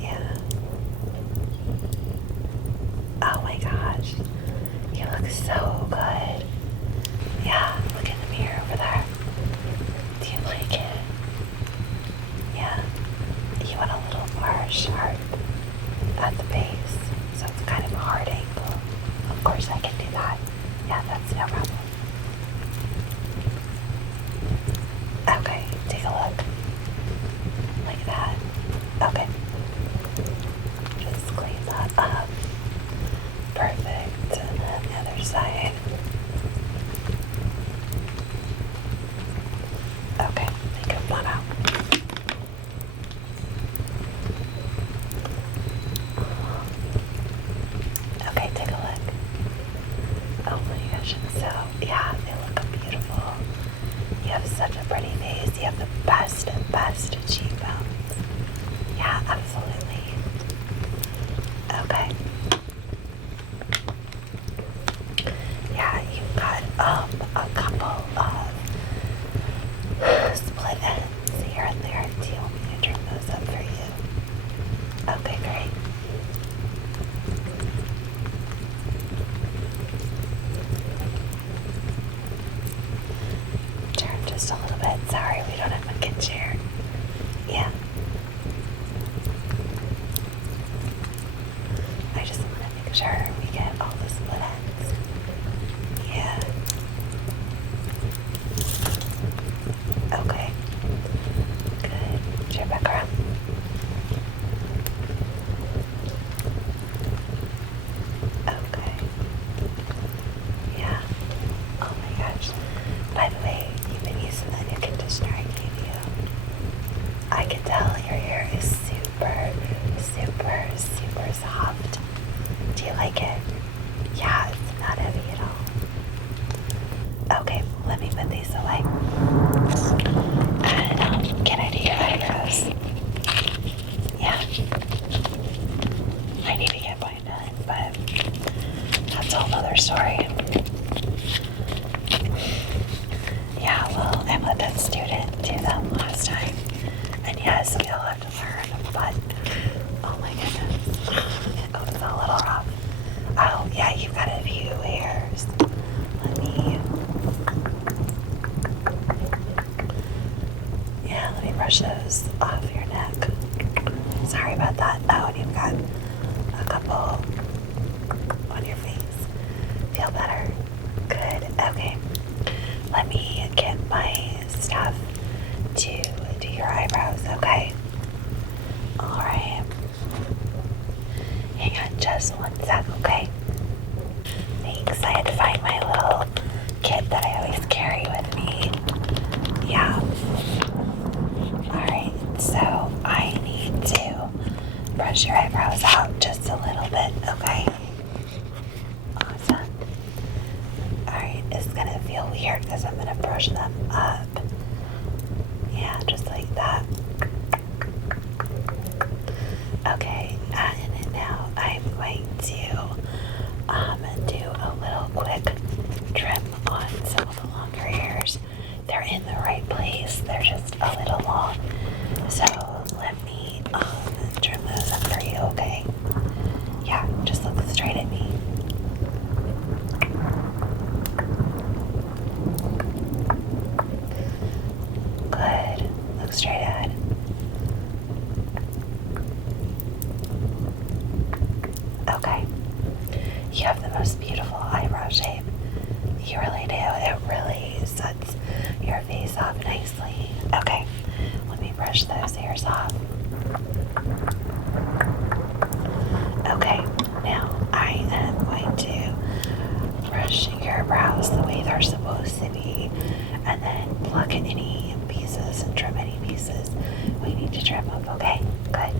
Yeah. Oh my gosh. You look so good. Yeah, look in the mirror over there. Do you like it? Yeah. You want a little more sharp at the base, so it's kind of a hard angle. Of course I can do that. Yeah, that's no problem. Okay, take a look. Like that. Okay. Just clean that up. Perfect. And then the other side. Okay, make it one out. Okay, take a look. Oh my gosh, so yeah, they look beautiful. You have such a pretty face. You have the best cheekbones. Yeah, absolutely. Okay. Yeah, you've got a couple of split ends here and there. Do you want me to trim those up for you? Okay, great. Turn just a little bit. Sorry, we don't have a good chair. Yeah. I just want to make sure we get all the split ends. Yeah. Okay. Good. Turn back around. Okay. Yeah. Oh my gosh. By the way, you've been using the new conditioner I gave you. I can tell your hair is super soft. Do you like it? Yeah, it's not heavy at all. Okay, let me put these away. And can I do your eyebrows? Yeah. I need to get mine done, but that's a whole other story. Yeah, well, I let that student do them last time. And yes, we all have to learn, but oh my goodness, it was a little rough. Oh, yeah, you've got a few hairs. Let me brush those off your neck. Sorry about that. Oh, and you've got a couple on your face. Feel better? Good. Okay. Let me get my stuff to do your eyebrows, okay? Alright. Hang on just one sec, okay? Thanks. I had to find my little kit that I always carry with me. Yeah. Alright, so I need to brush your eyebrows out just a little bit, okay? Awesome. Alright, it's gonna feel weird because I'm gonna brush them up. Yeah, just like that. Okay, and now I'm going to do a little quick trim on some of the longer hairs. They're in the right place, they're just a little long. So let me trim those up for you, okay? Yeah, just look straight at me. Good. Look straight ahead. Okay. You have the most beautiful eyebrow shape. You really do. It really sets your face off nicely. Okay. Let me brush those hairs off. pieces and trim any pieces we need to trim up, okay? Good.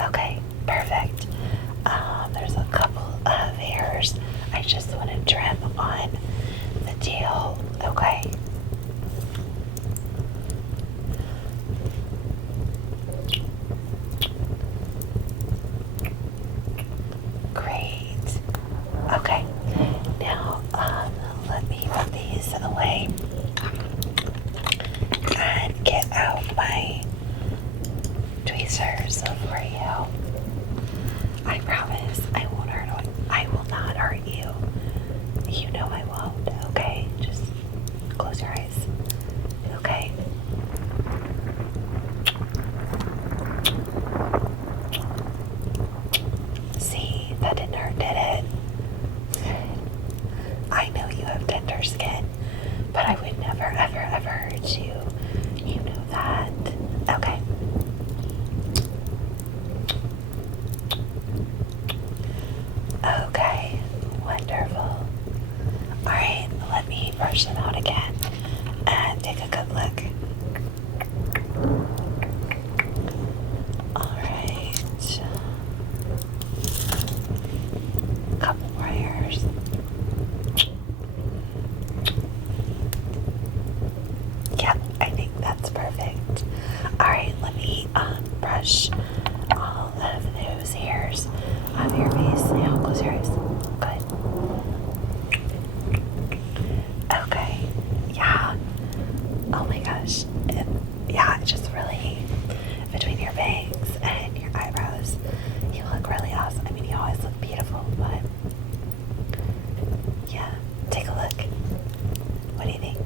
Okay, perfect. There's a couple of hairs I just want to trim on the tail, okay? Great. Okay, now let me put these away and get out my tweezers for you. I promise I won't hurt. I will not hurt you. You know I won't. Okay, just close your eyes. Okay. See, that didn't hurt, did it? I know you have tender skin, but I would never, ever, ever hurt you. You know that. Okay. Okay, wonderful. Alright, let me brush them out again and take a good look. Alright. Couple more hairs. Yep, I think that's perfect. Alright, let me brush all of those hairs out of your face. Now close your eyes. Good. Okay. Yeah. Oh my gosh. Yeah, just really between your bangs and your eyebrows, you look really awesome. I mean, you always look beautiful, but yeah, take a look. What do you think?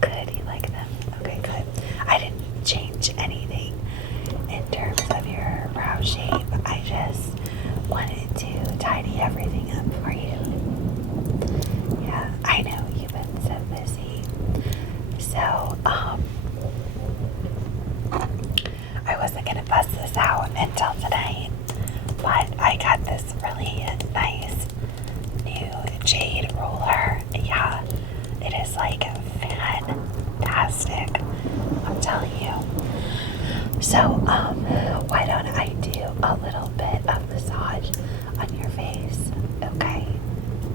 Good, you like them? Okay, good. I didn't change anything in terms of your brow shape. I just wanted to tidy everything up for you. Yeah, I know you've been so busy. So, I wasn't gonna bust this out until tonight, but I got this really nice new jade roller. Yeah, it is like fantastic, I'm telling you. So, why don't I do a little bit of massage on your face, okay?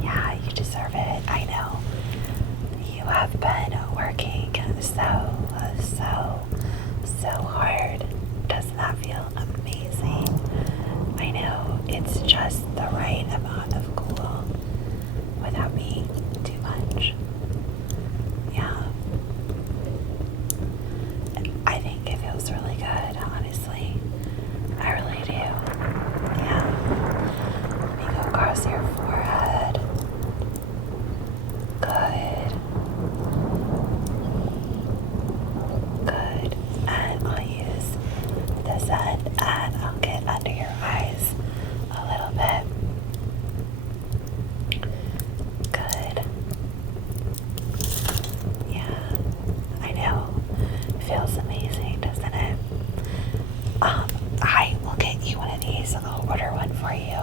Yeah, you deserve it, I know. You have been working so hard. Doesn't that feel amazing? I know, it's just the right amount of cool without being too much. Yeah. I think it feels really good, honestly. I really do. Yeah. Let me go across your forehead. Good. Good. And I'll use this end and I'll get under your eyes a little bit. Good. Yeah. I know. It feels amazing, doesn't it? I will get you one of these. I'll order one for you.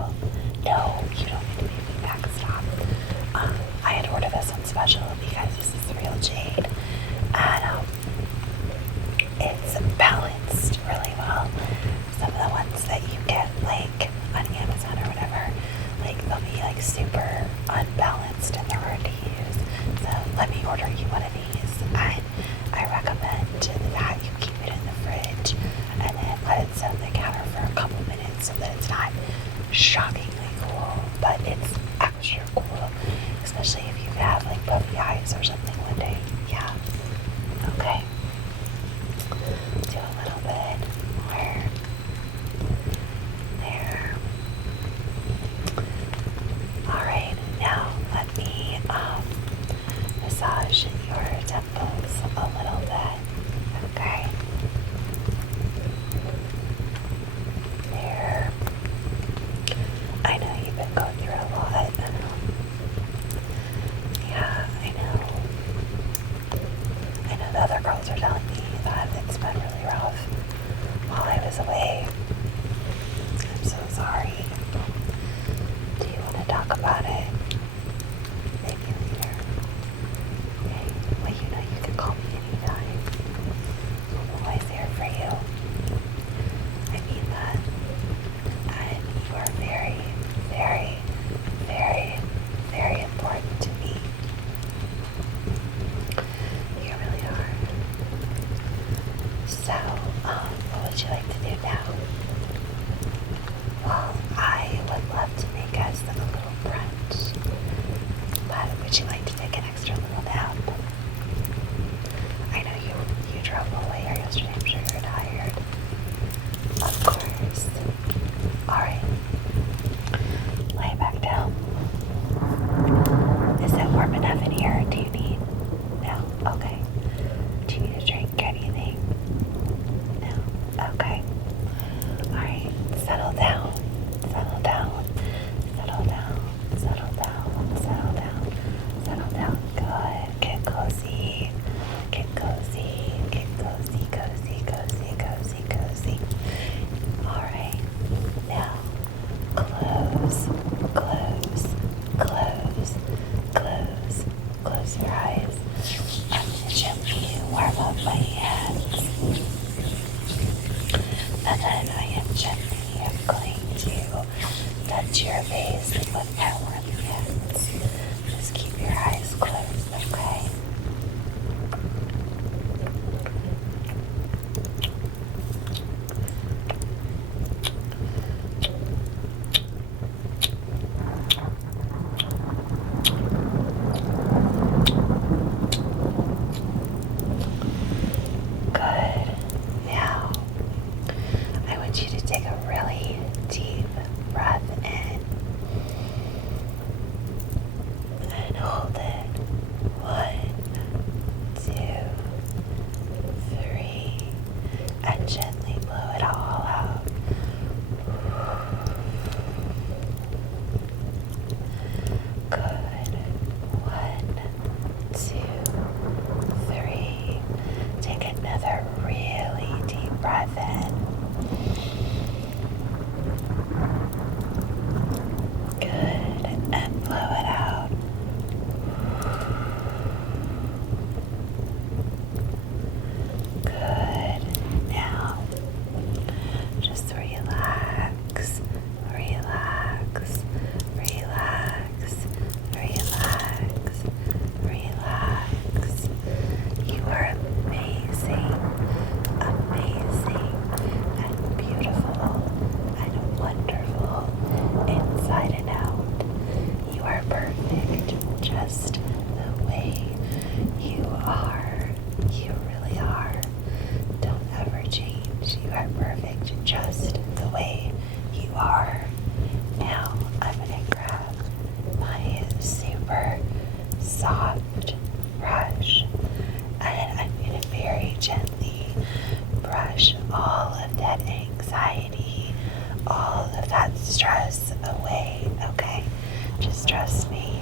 No, you don't need to pay me back. Stop. I had ordered this one special because this is real jade. And it's balanced really well. Some of the ones that you get like on Amazon or whatever, like they'll be like super unbalanced and they're hard to use. So let me order you one of these, and I recommend that you keep it in the fridge and then let it sit on the counter for a couple minutes so that it's not shockingly cool, but it's extra cool, especially if you have like puffy eyes or something one day. Yeah. Okay. Do a little bit more there. Alright, now let me massage your temples a little bit. Okay. There. I know you've been going through a lot. Yeah, I know. I know the other girls are telling me that it's been really rough while I was away. I'm so sorry. Do you want to talk about it? would you like to take an extra little nap? I know you drove all the way here yesterday. I'm sure you're tired. Of course. Alright. Lay back down. Is it warm enough in here? Do you need? No? Okay. Do you need a drink or anything? No? Okay. Alright. Settle down. Settle down. Settle down. Settle down. Settle down. Settle down. Good. Get cozy. Get cozy. Get cozy. Cozy. Cozy. Cozy. Cozy. Alright. Now close. Close. Close. Close. Close your eyes. I'm going to gently warm up my hands. And then I am gently going to touch your face with my warm hands. Just keep your eyes closed, okay? Good. Now, I want you to take a really deep breath in and hold it. 1, 2, 3, and gently blow it all out. Good. 1, 2, 3. Take another really deep breath in. Good. And blow it out. Good. Now, just relax, relax, relax, relax, relax. You are amazing, amazing, and beautiful, and wonderful inside and out. You are perfect just the way you are. You really are. Don't ever change. You are perfect just the way you are. Now I'm going to grab my super soft brush and I'm going to very gently brush all of that anxiety, all of that stress away, okay? Just trust me.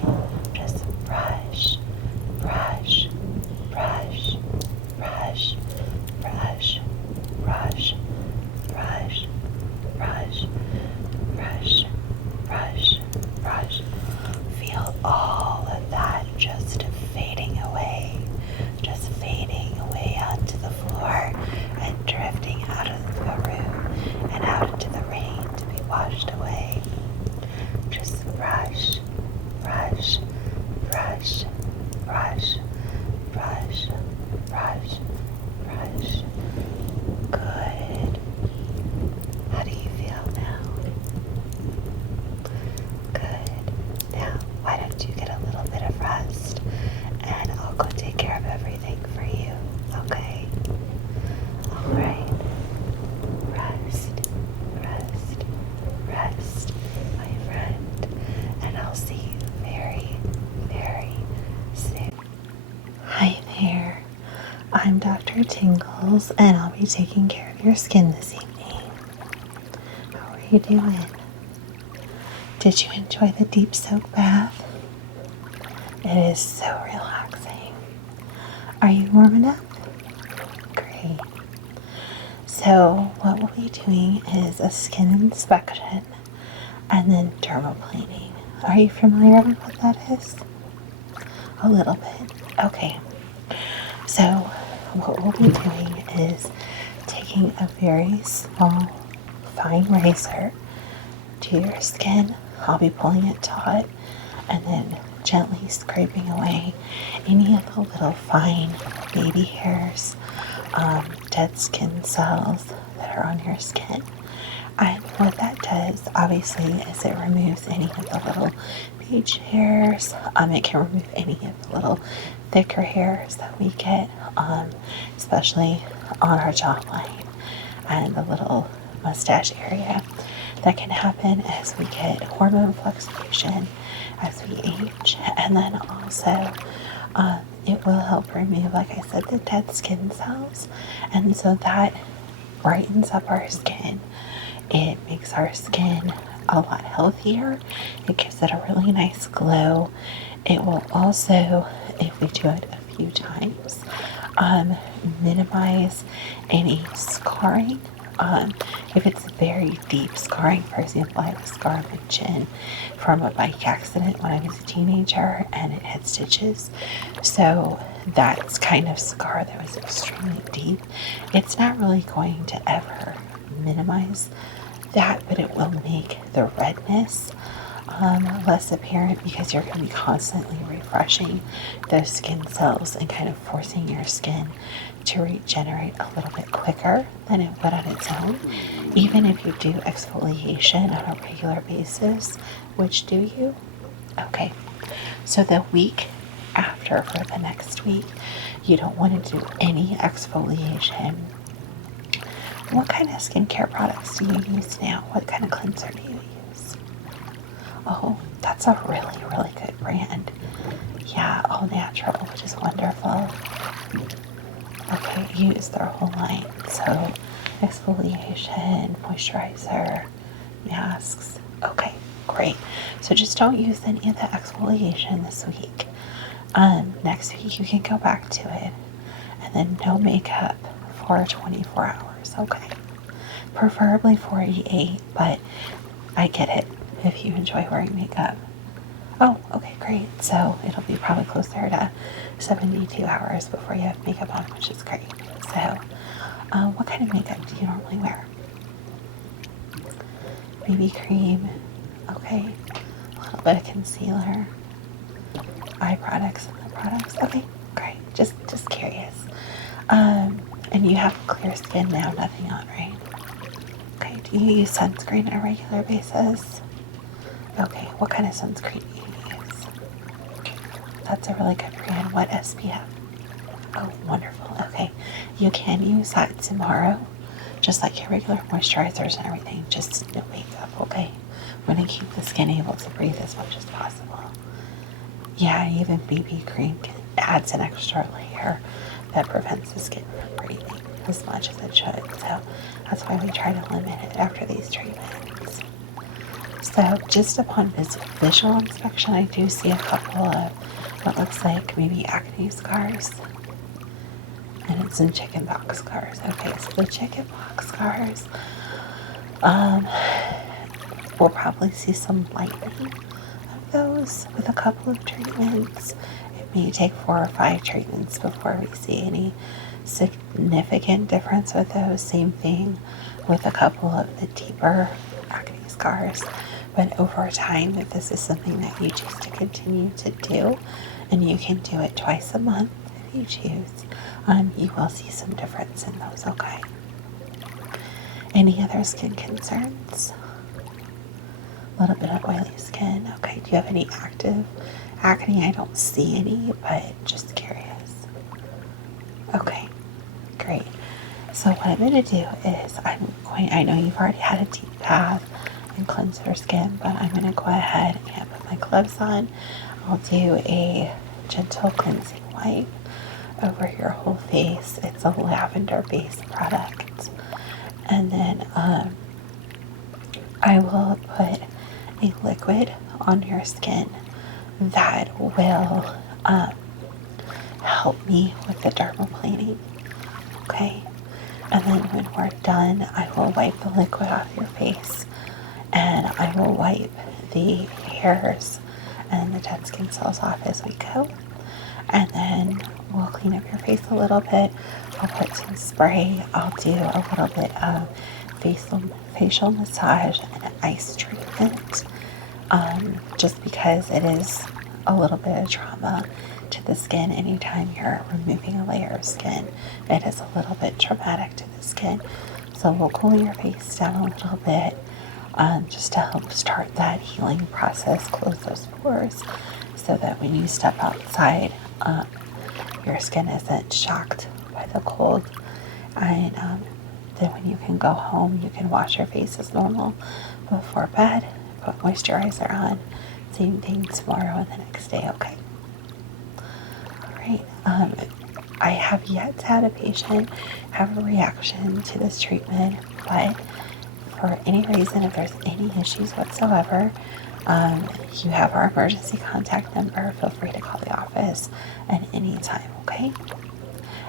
Just brush, brush, brush, brush, brush, brush, brush, brush, brush, brush, brush. Feel all of that just fading away onto the floor and drifting out of the room and out into the rain to be washed away. Just brush, brush, brush, brush, brush, brush, brush. Good. How do you feel now? Good. Now, why don't you get a little bit of rest and I'll go take care of everything for you, okay? Alright. Rest, rest, rest, my friend. And I'll see you very, very soon. Hi there. I'm Dr. Tingles and I'll be taking care of your skin this evening. How are you doing? Did you enjoy the deep soak bath? It is so relaxing. Are you warm enough? Great. So what we'll be doing is a skin inspection and then dermaplaning. Are you familiar with what that is? A little bit. Okay. So what we'll be doing is taking a very small, fine razor to your skin. I'll be pulling it taut and then gently scraping away any of the little fine baby hairs, dead skin cells that are on your skin. And what that does, obviously, is it removes any of the little age hairs. It can remove any of the little thicker hairs that we get, especially on our jawline and the little mustache area. That can happen as we get hormone fluctuation as we age, and then also it will help remove, like I said, the dead skin cells, and so that brightens up our skin. It makes our skin a lot healthier. It gives it a really nice glow. It will also, if we do it a few times, minimize any scarring. If it's very deep scarring, for example, I have a scar on my chin from a bike accident when I was a teenager and it had stitches. So that's kind of scar that was extremely deep. It's not really going to ever minimize that, but it will make the redness less apparent because you're going to be constantly refreshing those skin cells and kind of forcing your skin to regenerate a little bit quicker than it would on its own. Even if you do exfoliation on a regular basis, which do you? Okay, so the week after, for the next week, you don't want to do any exfoliation. What kind of skincare products do you use now? What kind of cleanser do you use? Oh, that's a really, really good brand. Yeah, All Natural, which is wonderful. Okay, use their whole line. So, exfoliation, moisturizer, masks. Okay, great. So just don't use any of the exfoliation this week. Next week you can go back to it. And then no makeup for 24 hours, okay? Preferably 48, but I get it if you enjoy wearing makeup. Oh, okay, great. So it'll be probably closer to 72 hours before you have makeup on, which is great. So, what kind of makeup do you normally wear? BB cream, okay. A little bit of concealer, eye products, and lip products. Okay, great. Just curious. And you have clear skin now, nothing on, right? Okay, do you use sunscreen on a regular basis? Okay, what kind of sunscreen do you use? That's a really good brand. What SPF? Oh, wonderful. Okay, you can use that tomorrow, just like your regular moisturizers and everything, just no makeup, okay? We're gonna keep the skin able to breathe as much as possible. Yeah, even BB cream adds an extra layer that prevents the skin from breathing as much as it should. So that's why we try to limit it after these treatments. So just upon visual inspection, I do see a couple of what looks like maybe acne scars. And it's in chicken pox scars. Okay, so the chicken pox scars, we'll probably see some lightening of those with a couple of treatments. It may take 4 or 5 treatments before we see any significant difference with those. Same thing with a couple of the deeper acne scars. But over time, if this is something that you choose to continue to do, and you can do it twice a month if you choose, you will see some difference in those, okay? Any other skin concerns? A little bit of oily skin, okay. Do you have any active acne? I don't see any, but just curious. Okay, great. So what I'm going to do is I know you've already had a deep bath and cleanse your skin, but I'm going to go ahead and put my gloves on. I'll do a gentle cleansing wipe over your whole face. It's a lavender based product. And then I will put a liquid on your skin that will help me with the dermaplaning. Okay? And then when we're done, I will wipe the liquid off your face, and I will wipe the hairs and the dead skin cells off as we go. And then we'll clean up your face a little bit. I'll put some spray. I'll do a little bit of facial massage and an ice treatment, just because it is a little bit of trauma to the skin. Anytime you're removing a layer of skin, it is a little bit traumatic to the skin. So we'll cool your face down a little bit. just to help start that healing process, close those pores, so that when you step outside, your skin isn't shocked by the cold. And then when you can go home, you can wash your face as normal before bed, put moisturizer on. Same thing tomorrow and the next day, okay? All right. I have yet to have a patient have a reaction to this treatment, but for any reason, if there's any issues whatsoever, you have our emergency contact number. Feel free to call the office at any time, okay?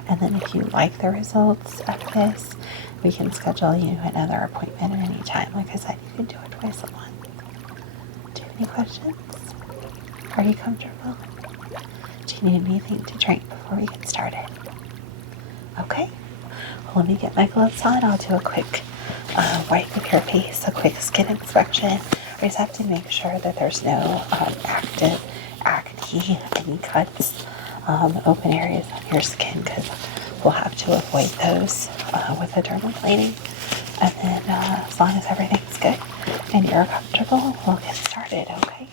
And then if you like the results of this, we can schedule you another appointment at any time. Like I said, you can do it twice a month. Do you have any questions? Are you comfortable? Do you need anything to drink before we get started? Okay. Well, let me get my gloves on. I'll do a quick wipe of your face, a quick skin inspection. I just have to make sure that there's no active acne, any cuts, open areas on your skin, because we'll have to avoid those with the dermaplaning. And then as long as everything's good and you're comfortable, we'll get started, okay?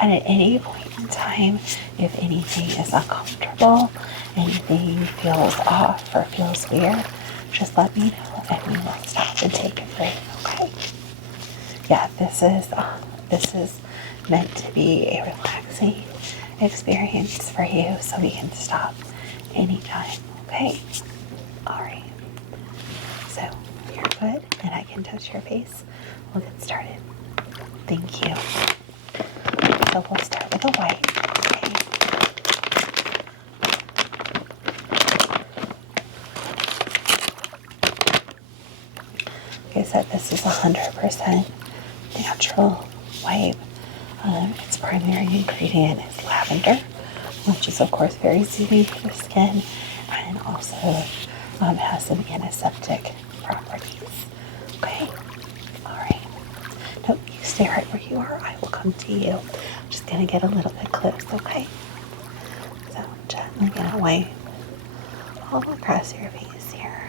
And at any point in time, if anything is uncomfortable, anything feels off or feels weird, just let me know and we will stop and take a break, okay? Yeah, this is meant to be a relaxing experience for you, so we can stop anytime, okay? All right. So you're good, and I can touch your face. We'll get started. Thank you. So we'll start with a wipe, okay? Like I said, this is 100% natural wipe. Its primary ingredient is lavender, which is of course very soothing to the skin, and also has some antiseptic properties. Okay? Alright. Nope, you stay right where you are. I will come to you. I'm just going to get a little bit close, okay? So, gently going to wipe all across your face here.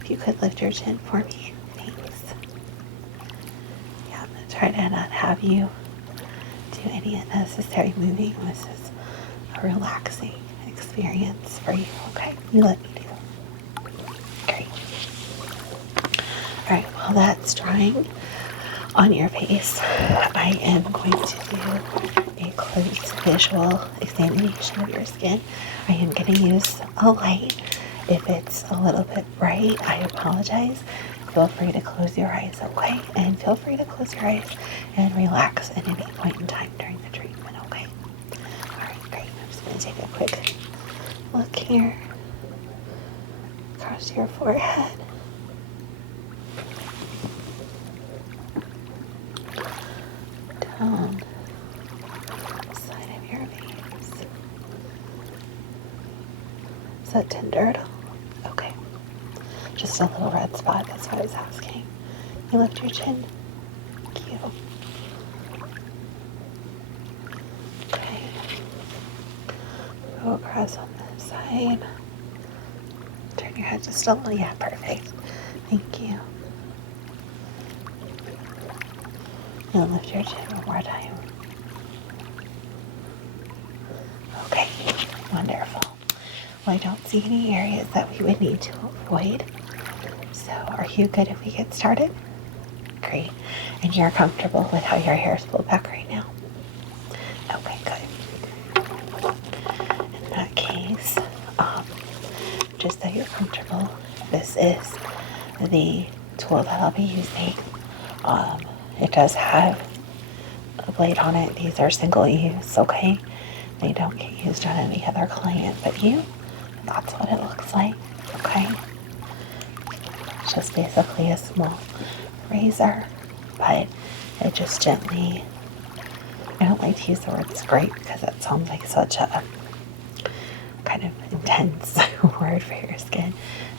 If you could lift your chin for me, thanks. Yeah, I'm going to try to not have you do any unnecessary moving. This is a relaxing experience for you, okay? You let me do it. Great. Alright, while that's drying on your face, I am going to do a close visual examination of your skin. I am going to use a light. If it's a little bit bright, I apologize. Feel free to close your eyes, okay? And feel free to close your eyes and relax at any point in time during the treatment, okay? Alright, great. I'm just going to take a quick look here across your forehead. Down the side of your face. Is that tender at all? Okay. Just a little red spot, that's why I was asking. You lift your chin. Thank you. Okay. Go across on this side. Turn your head just a little. Yeah, perfect. Thank you. Now lift your chin one more time. Okay, wonderful. Well, I don't see any areas that we would need to avoid. So are you good if we get started? Great. And you're comfortable with how your hair is pulled back right now? Okay, good. In that case, just so you're comfortable, this is the tool that I'll be using. It does have a blade on it. These are single use, okay? They don't get used on any other client but you. That's what it looks like, okay? It's just basically a small razor, but it just gently, I don't like to use the word scrape because it sounds like such a kind of intense word for your skin,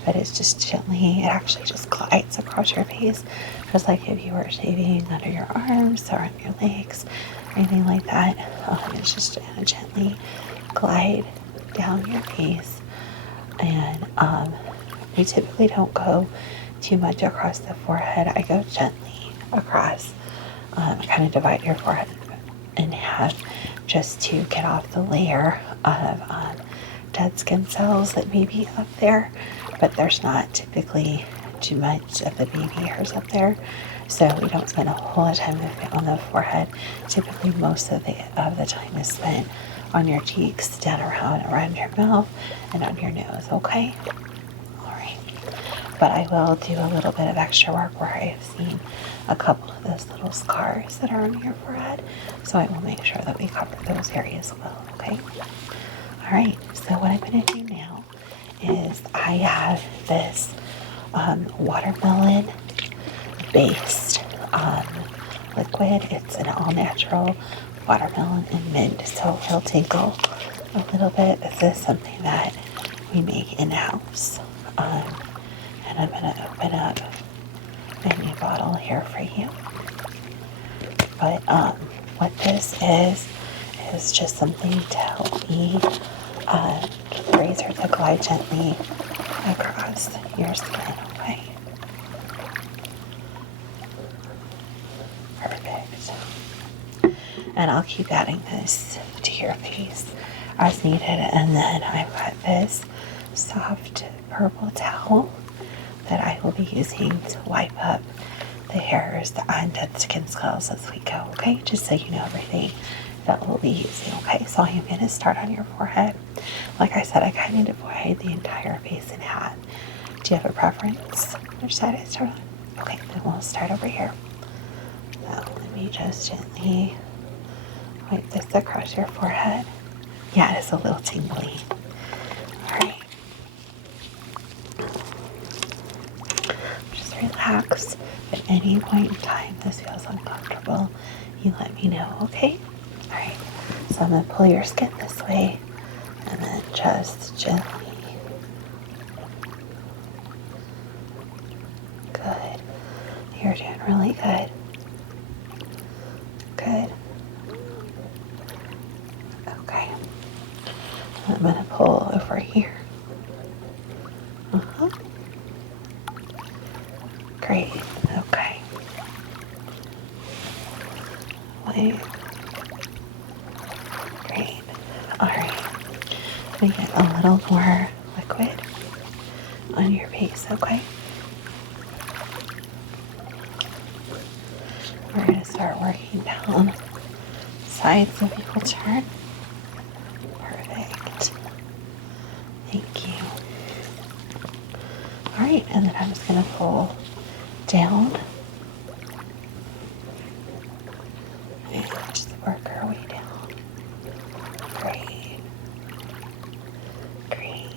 but it's just gently, it actually just glides across your face, just like if you were shaving under your arms or on your legs or anything like that. It's just gonna gently glide down your face, and we typically don't go too much across the forehead, I go gently across, kind of divide your forehead in half just to get off the layer of dead skin cells that may be up there, but there's not typically too much of the baby hairs up there, so we don't spend a whole lot of time on the forehead. Typically, most of the time is spent on your cheeks, down around your mouth, and on your nose. Okay. All right. But I will do a little bit of extra work where I have seen a couple of those little scars that are on your forehead, so I will make sure that we cover those areas well. Okay. All right. So what I'm going to do now is I have this watermelon based liquid. It's an all natural watermelon and mint, so it'll tinkle a little bit. This is something that we make in house, and I'm going to open up a new bottle here for you. But what this is just something to help me get the razor to glide gently across your skin. Okay. Perfect. And I'll keep adding this to your face as needed. And then I've got this soft purple towel that I will be using to wipe up the hairs and dead skin cells as we go. Okay, just so you know everything that we'll be using. Okay, so I am going to start on your forehead. Like I said, I kind of divide the entire face in half. Do you have a preference which side I start on? Okay, then we'll start over here. So let me just gently wipe this across your forehead. Yeah, it is a little tingly. All right. Just relax. At any point in time this feels uncomfortable, you let me know, okay? All right. So I'm going to pull your skin this way and then just gently. Good. You're doing really good. Good. Okay. I'm going to pull over here. Great. Okay. Wait. Great. All right. We get a little more liquid on your face, okay? We're going to start working down sides of your turn. Perfect. Thank you. All right, and then I'm just going to pull down and just work our way down. Great. Great.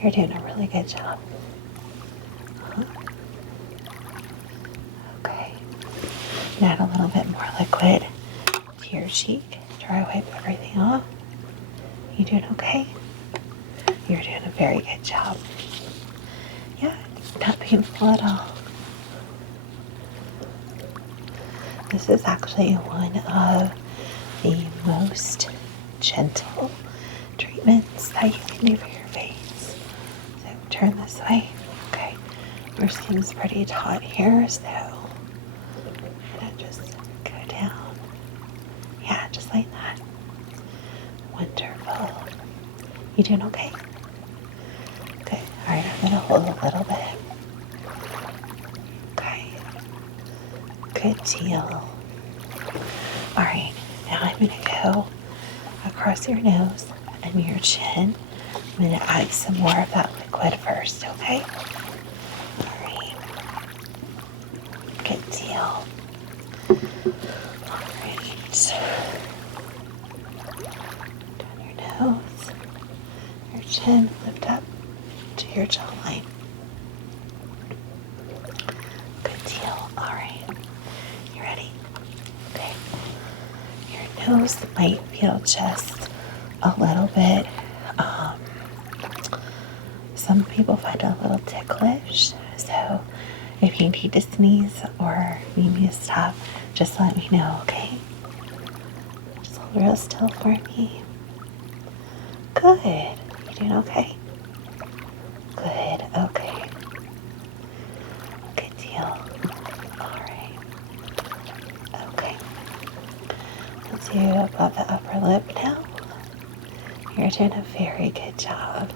You're doing a really good job. Okay. Add a little bit more liquid to your cheek. Dry wipe everything off. You doing okay? You're doing a very good job. Yeah, it's not painful at all. This is actually one of the most gentle treatments that you can do for your face. So turn this way. Okay. Your skin's pretty taut here, so I'm gonna just go down. Yeah, just like that. Wonderful. You doing okay? Good. All right, I'm gonna hold a little bit. Okay. Good deal. All right, now I'm gonna go across your nose and your chin. I'm gonna add some more of that liquid first, okay? All right. Good deal. All right. Down your nose, your chin, lift up to your jawline. Good deal. All right. You ready? Okay. Your nose might feel just a little bit, some people find it a little ticklish. So if you need to sneeze or need me to stop, just let me know, okay? Just hold real still for me. Good. You doing okay? Good. Okay. lip now? You're doing a very good job.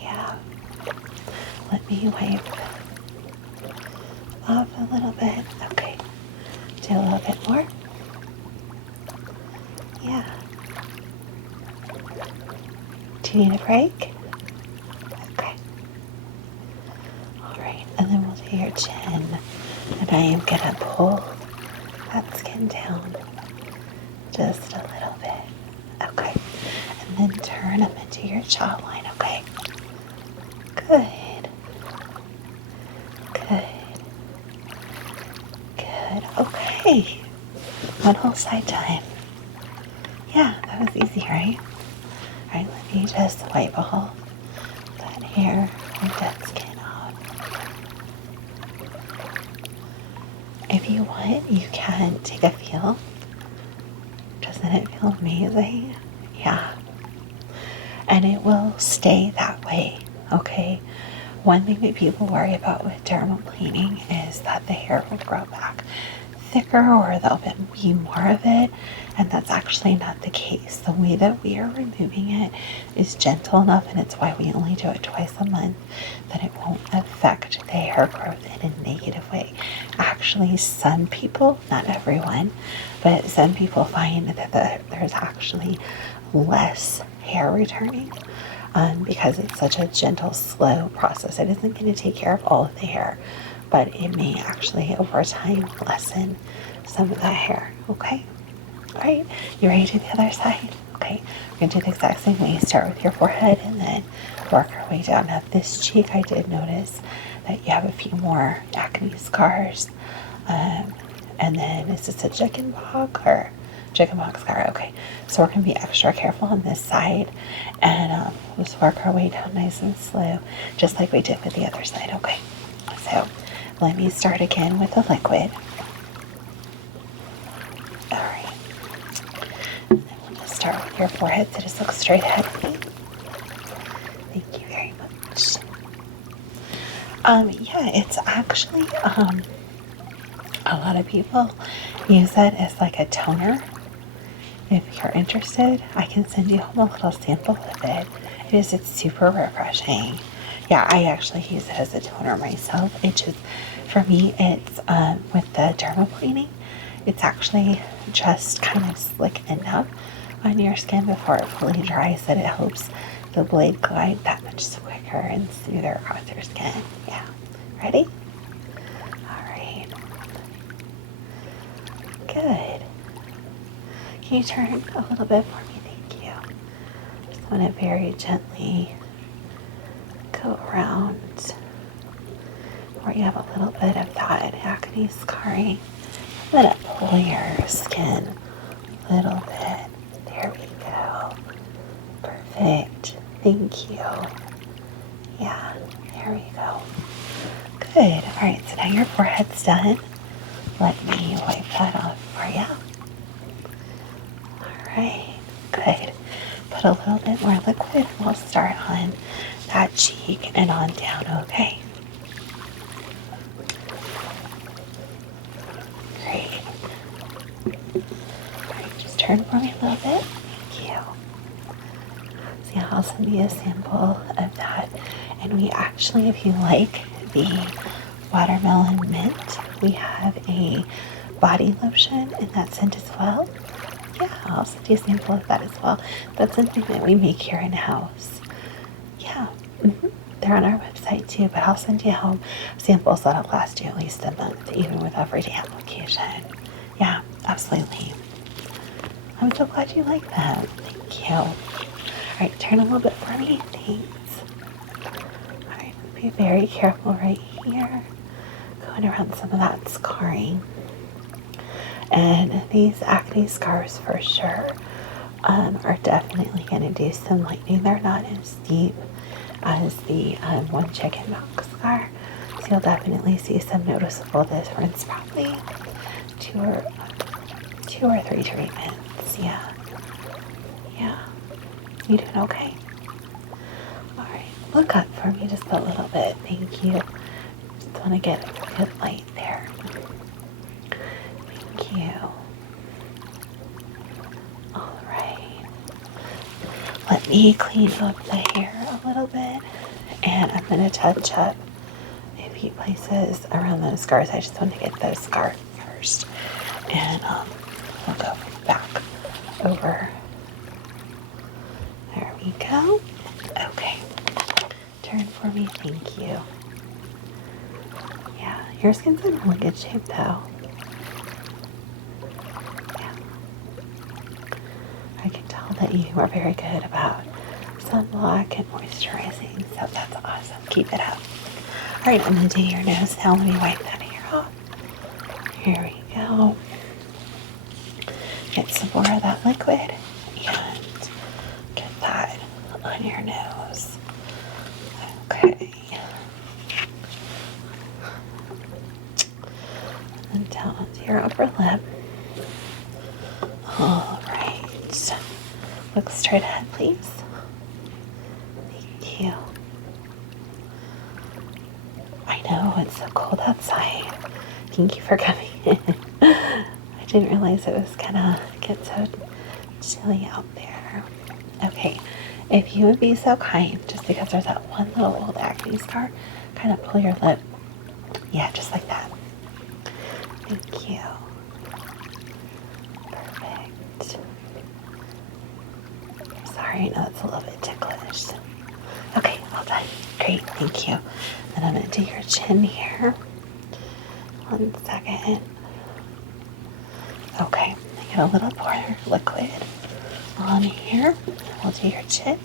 Yeah. Let me wipe off a little bit. Okay. Do a little bit more. Yeah. Do you need a break? Okay. Alright, and then we'll do your chin. And I am gonna pull that skin down just a little bit. Okay. And then turn them into your jawline, okay? Good. Good. Good. Okay. One whole side time. Yeah, that was easy, right? Alright, let me just wipe all that hair and dead skin off. If you want, you can take a feel. Doesn't it feel amazing? Yeah. And it will stay that way, okay? One thing that people worry about with dermaplaning is that the hair will grow back thicker or there'll be more of it, and that's actually not the case. The way that we are removing it is gentle enough, and it's why we only do it twice a month, that it won't affect the hair growth in a negative way. Actually, some people, not everyone, but some people find that there's actually less hair returning because it's such a gentle, slow process. It isn't going to take care of all of the hair, but it may actually over time lessen some of that hair. Okay? All right, you ready to do the other side? Okay, we're going to do the exact same way. Start with your forehead and then work our way down. Now this cheek, I did notice that you have a few more acne scars. And then is this a chickenpox or chickenpox scar? Okay, so we're going to be extra careful on this side and just work our way down nice and slow, just like we did with the other side. Okay, so let me start again with the liquid. All right, and then we'll just start with your forehead, so just look straight ahead of me. Thank you very much. Yeah, it's actually a lot of people use it as like a toner. If you're interested, I can send you home a little sample of it. It's super refreshing. Yeah, I actually use it as a toner myself. It just, for me, it's with the dermaplaning, it's actually just kind of slick enough on your skin before it fully dries that it helps the blade glide that much quicker and smoother across your skin. Yeah, ready? All right. Good. Can you turn a little bit for me? Thank you. Just want to very gently go around where you have a little bit of that acne scarring. Let it pull your skin a little bit. There we go. Perfect. Thank you. Yeah, there we go. Good. All right, so now your forehead's done. Let me wipe that off for you. Alright, good. Put a little bit more liquid and we'll start on that cheek and on down, okay? Great. Alright, just turn for me a little bit. Thank you. See, I'll send you a sample of that. And we actually, if you like the watermelon mint, we have a body lotion in that scent as well. Yeah, I'll send you a sample of that as well. That's something that we make here in house. Yeah, they're on our website too, but I'll send you home samples that'll last you at least a month, even with everyday application. Yeah, absolutely. I'm so glad you like that. Thank you. All right, turn a little bit for me. Thanks. All right, be very careful right here. Going around some of that scarring. And these acne scars for sure are definitely going to do some lightening. They're not as deep as the one chickenpox scar. So you'll definitely see some noticeable difference, probably two or three treatments. Yeah. Yeah. You doing okay? All right. Look up for me just a little bit. Thank you. Just want to get a good light there. Thank you. All right. Let me clean up the hair a little bit, and I'm going to touch up a few places around those scars. I just want to get those scars first, and we'll go back over. There we go. Okay, turn for me. Thank you. Yeah, your skin's in really good shape though. Yeah, I can tell that you are very good about sunblock and moisturizing, so that's awesome. Keep it up. All right, I'm gonna do your nose now. Let me wipe that hair off. Here we go. Get some more of that liquid and get that on your nose. Okay. And down to your upper lip. All right. Look straight ahead, please. Thank you. I know, it's so cold outside. Thank you for coming in. I didn't realize it was gonna get so chilly out there. Okay, if you would be so kind, just because there's that one little old acne scar, kind of pull your lip. Yeah, just like that. Thank you. Perfect. Sorry, I know it's a little bit ticklish. Okay, all done. Great, thank you. Then I'm gonna do your chin here. 1 second. Okay, I get a little more liquid on here. We'll do your chin,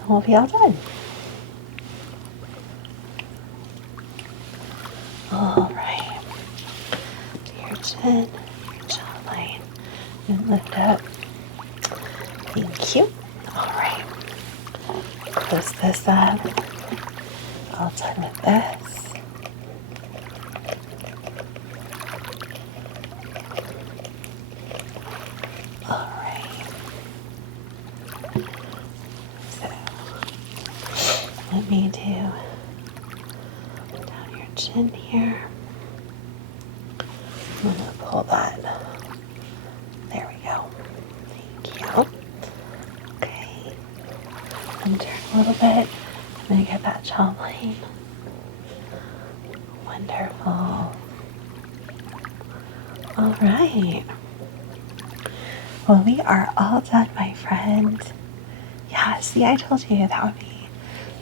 and we'll be all done. All right. Do your chin, your jawline, and lift up. Thank you. All right. Close this up. All done with this. All right. So, let me do down your chin here. I'm gonna pull that. There we go. Thank you. Okay. And turn a little bit. I'm gonna get that jawline. Wonderful. All right. Well, we are all done, my friend. Yeah, see, I told you that would be,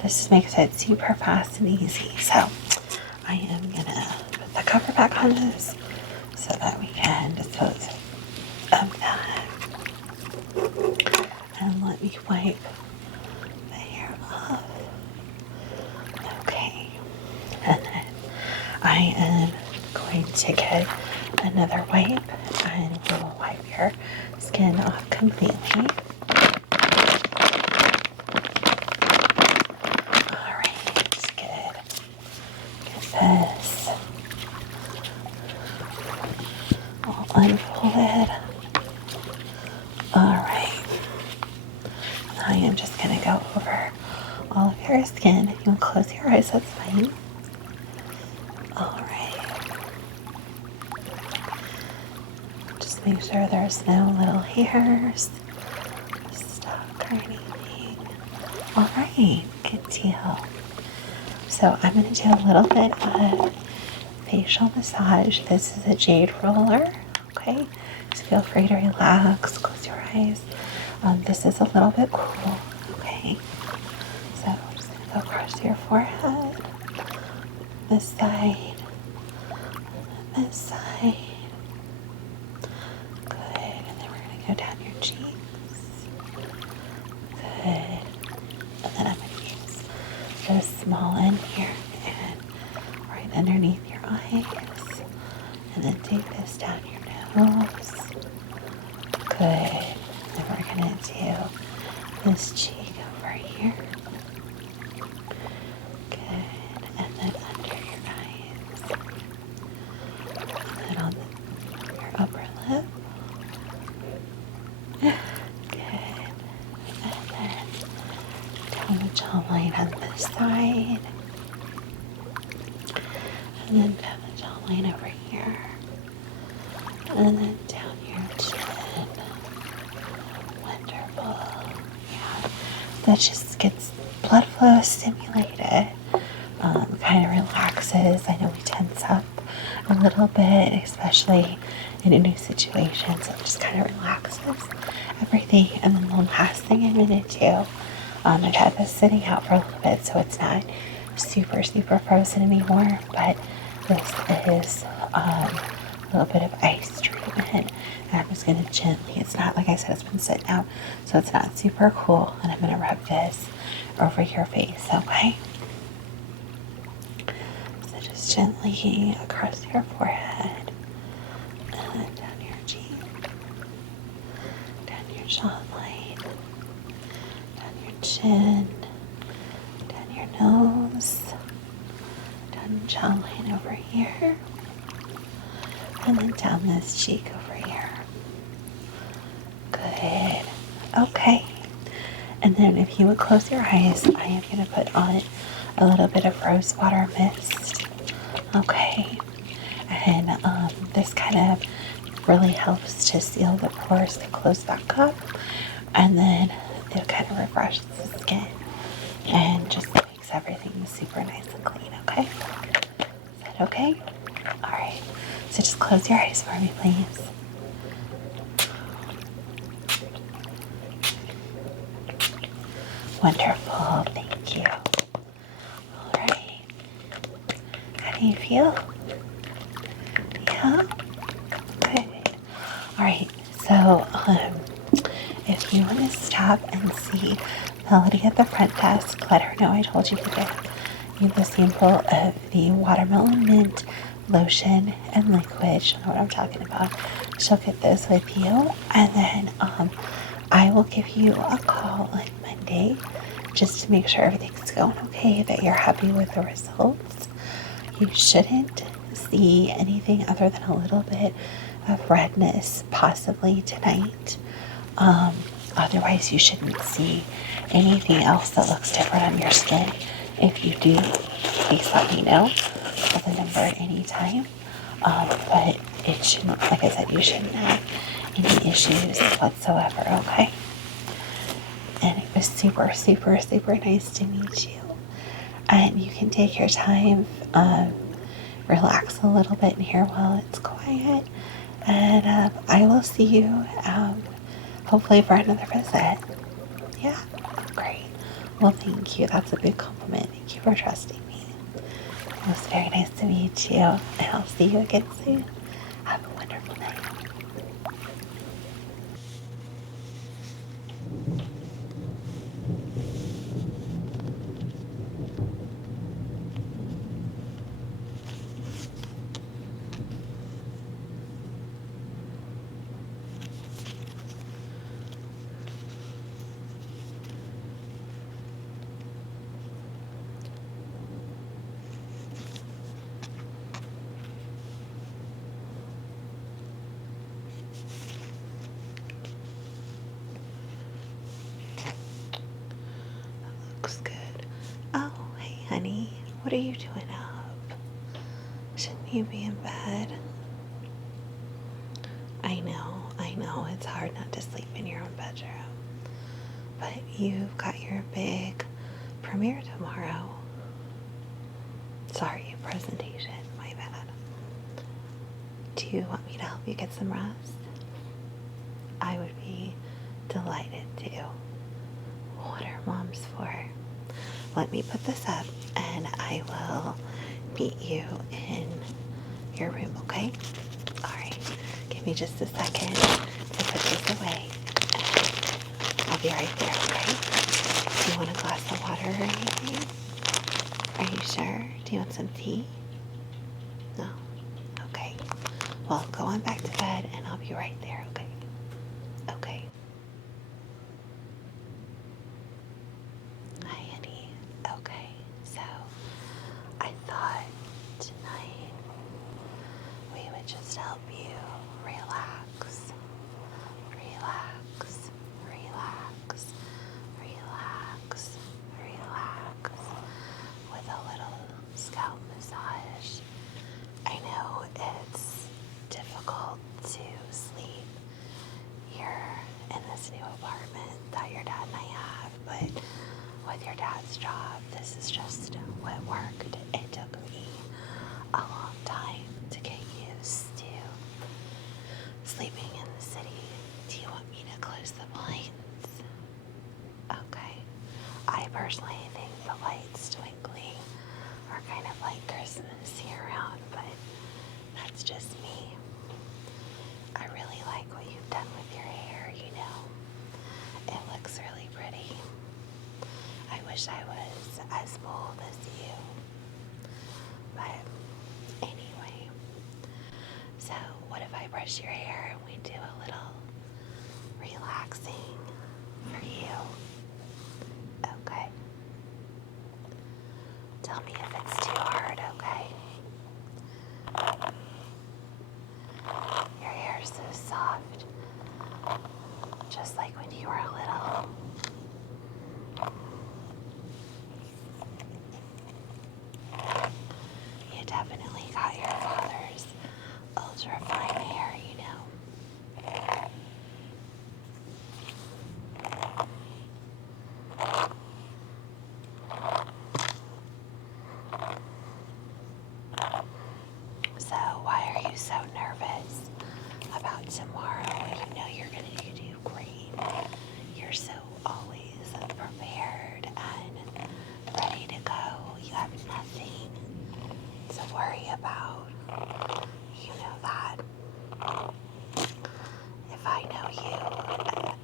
this just makes it super fast and easy. So I am gonna put the cover back on this so that we can dispose of that. And let me wipe the hair off. Okay. And then I am going to get another wipe and we'll wipe your skin off completely. Alright, good. Get this all unfolded. Alright. I am just going to go over all of your skin. If you want to close your eyes, that's fine. Alright. Just make sure there's no little hairs stuck or anything. Alright, good deal. So I'm going to do a little bit of facial massage. This is a jade roller. Okay, so feel free to relax, close your eyes. This is a little bit cool. Okay, so I'm just going to go across your forehead, this side, and this side. Good, and then we're going to go down your cheeks. Good, and then I'm going to use this small end here and right underneath your eyes, and then take this down your nose. Good. Then we're going to do this cheek over here. Good. And then under your eyes. And then on your upper lip. Good. And then down the jawline on this side. And then down the jawline over here. And then down your chin. Wonderful. Yeah. that just gets blood flow stimulated. Kind of relaxes. I know we tense up a little bit, especially in a new situation, so it just kind of relaxes everything. And then the last thing I'm going to do, I've had this sitting out for a little bit, so it's not super, super frozen anymore, but this is a little bit of ice treatment. And I'm just going to gently, it's not, like I said, it's been sitting out, so it's not super cool, and I'm going to rub this over your face, okay? So just gently across your forehead, and down your cheek, down your jawline, down your chin, down your nose, down your jawline over here, and then down this cheek over here. Good. Okay. And then if you would close your eyes, I am going to put on a little bit of rose water mist. Okay. And this kind of really helps to seal the pores to close back up. And then it kind of refreshes the skin and just makes everything super nice and clean. Okay. Is that okay? All right. So just close your eyes for me, please. Wonderful. Thank you. All right. How do you feel? Yeah? Good. All right. So, if you want to stop and see Melody at the front desk, let her know I told you to get you the sample of the watermelon mint lotion and liquid. She'll know what I'm talking about. She'll get those with you, and then I will give you a call on Monday just to make sure everything's going okay, that you're happy with the results. You shouldn't see anything other than a little bit of redness possibly tonight. Otherwise, you shouldn't see anything else that looks different on your skin. If you do, please let me know. Call the number at any time. But it shouldn't, like I said, you shouldn't have any issues whatsoever, okay? And it was super, super, super nice to meet you. And you can take your time, relax a little bit in here while it's quiet. And I will see you hopefully for another visit. Yeah? Great. Well, thank you. That's a big compliment. Thank you for trusting me. It was very nice to meet you. And I'll see you again soon. Have a wonderful night. Looks good. Oh, hey, honey. What are you doing up? Shouldn't you be in bed? I know. It's hard not to sleep in your own bedroom. But you've got your big premiere tomorrow. Sorry, presentation. My bad. Do you want me to help you get some rest? I would be delighted to. What are moms for? Let me put this up and I will meet you in your room, okay? Alright, give me just a second to put this away. I'll be right there, okay? Do you want a glass of water or anything? Are you sure? Do you want some tea? No? Okay. Well, go on back to bed and I'll be right there, okay? Okay. Hi, honey. Okay, so I thought tonight we would just help you relax, relax, relax, relax, relax with a little scalp massage. I know it's difficult to sleep this job. This is just what worked. It took me a long time to get used to sleeping in the city. Do you want me to close the blinds? Okay. I personally think the lights twinkling are kind of like Christmas year round, but that's just me. I really like what you've done with your hair, you know. It looks really pretty. I wish I was as bold as you. But anyway, so what if I brush your hair and we do a little relaxing for you? Okay. Tell me if it's too hard, okay? Your hair's so soft, just like when you were little. You definitely got your father's ultra fine hair, you know. So why are you so nervous about tomorrow? You know you're gonna do great. You're so always prepared and ready to go. You have nothing to worry about. You know that. If I know you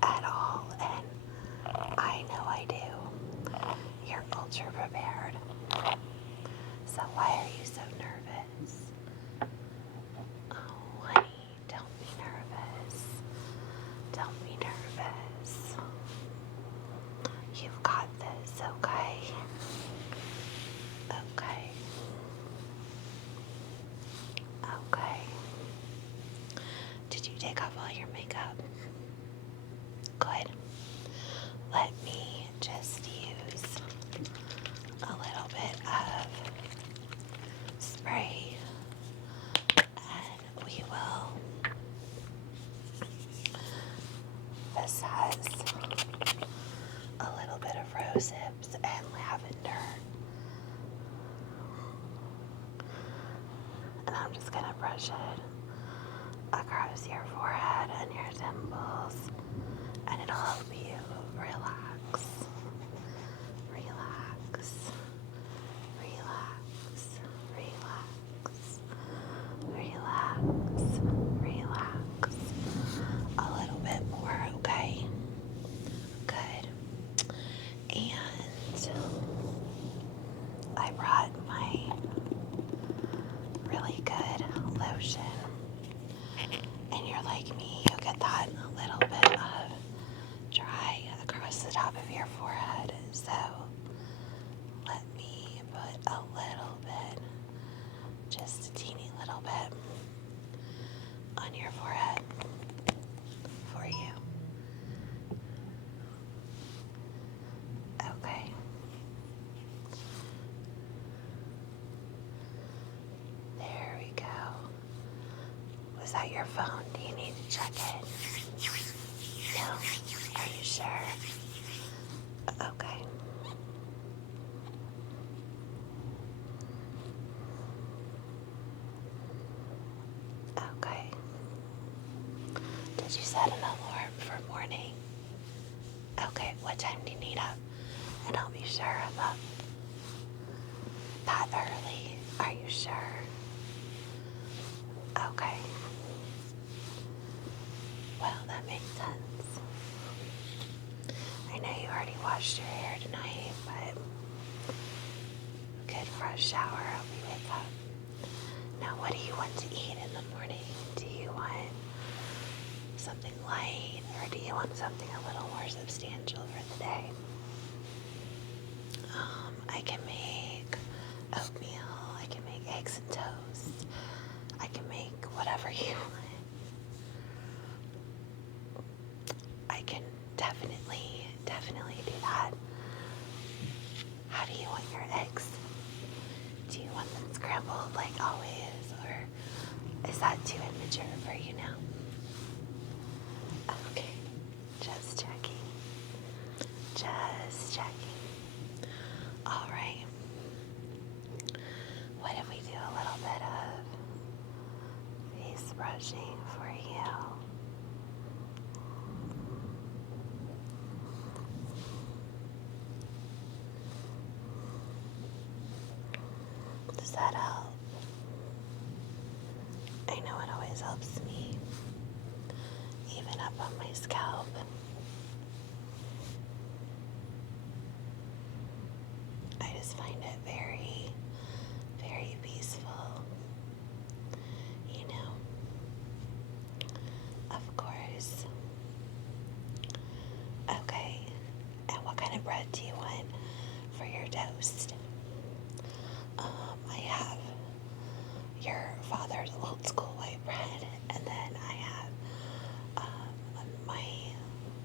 at all, and I know I do, you're ultra prepared. So why are you so nervous? Oh, honey, don't be nervous. Don't be nervous. You've got this, okay? Okay. Okay. Did you take off all your makeup? Good. Let me just use a little bit of spray and we will. This has a little bit of rose hips and lavender. And I'm just gonna brush it across your forehead and your temples, and it'll help you relax. Relax. Relax. Relax. Relax. Relax. A little bit more, okay? Good. And I brought my really good lotion. And you're like me, you get that little bit of dry across the top of your forehead. So let me put a little bit, just a teeny little bit, on your forehead for you. Okay. There we go. Was that your phone? Do you need to check it? No? Are you sure? Okay. Okay. Did you set an alarm for morning? Okay, what time do you need up? And I'll be sure I'm up that early. Are you sure? Okay. Well, that makes sense. I know you already washed your hair tonight, but good for a shower. Help you wake up. Now, what do you want to eat in the morning? Do you want something light, or do you want something a little more substantial for the day? I can make oatmeal. I can make eggs and toast. I can make whatever you want. I can definitely do that. How do you want your eggs? Do you want them scrambled like always, or is that too immature for you now? Okay, just checking. Just checking. brushing for you. Does that help? I know it always helps me, even up on my scalp. I just find it very, very peaceful. You know, of course. Okay, and what kind of bread do you want for your toast? I have your father's old school white bread, and then I have my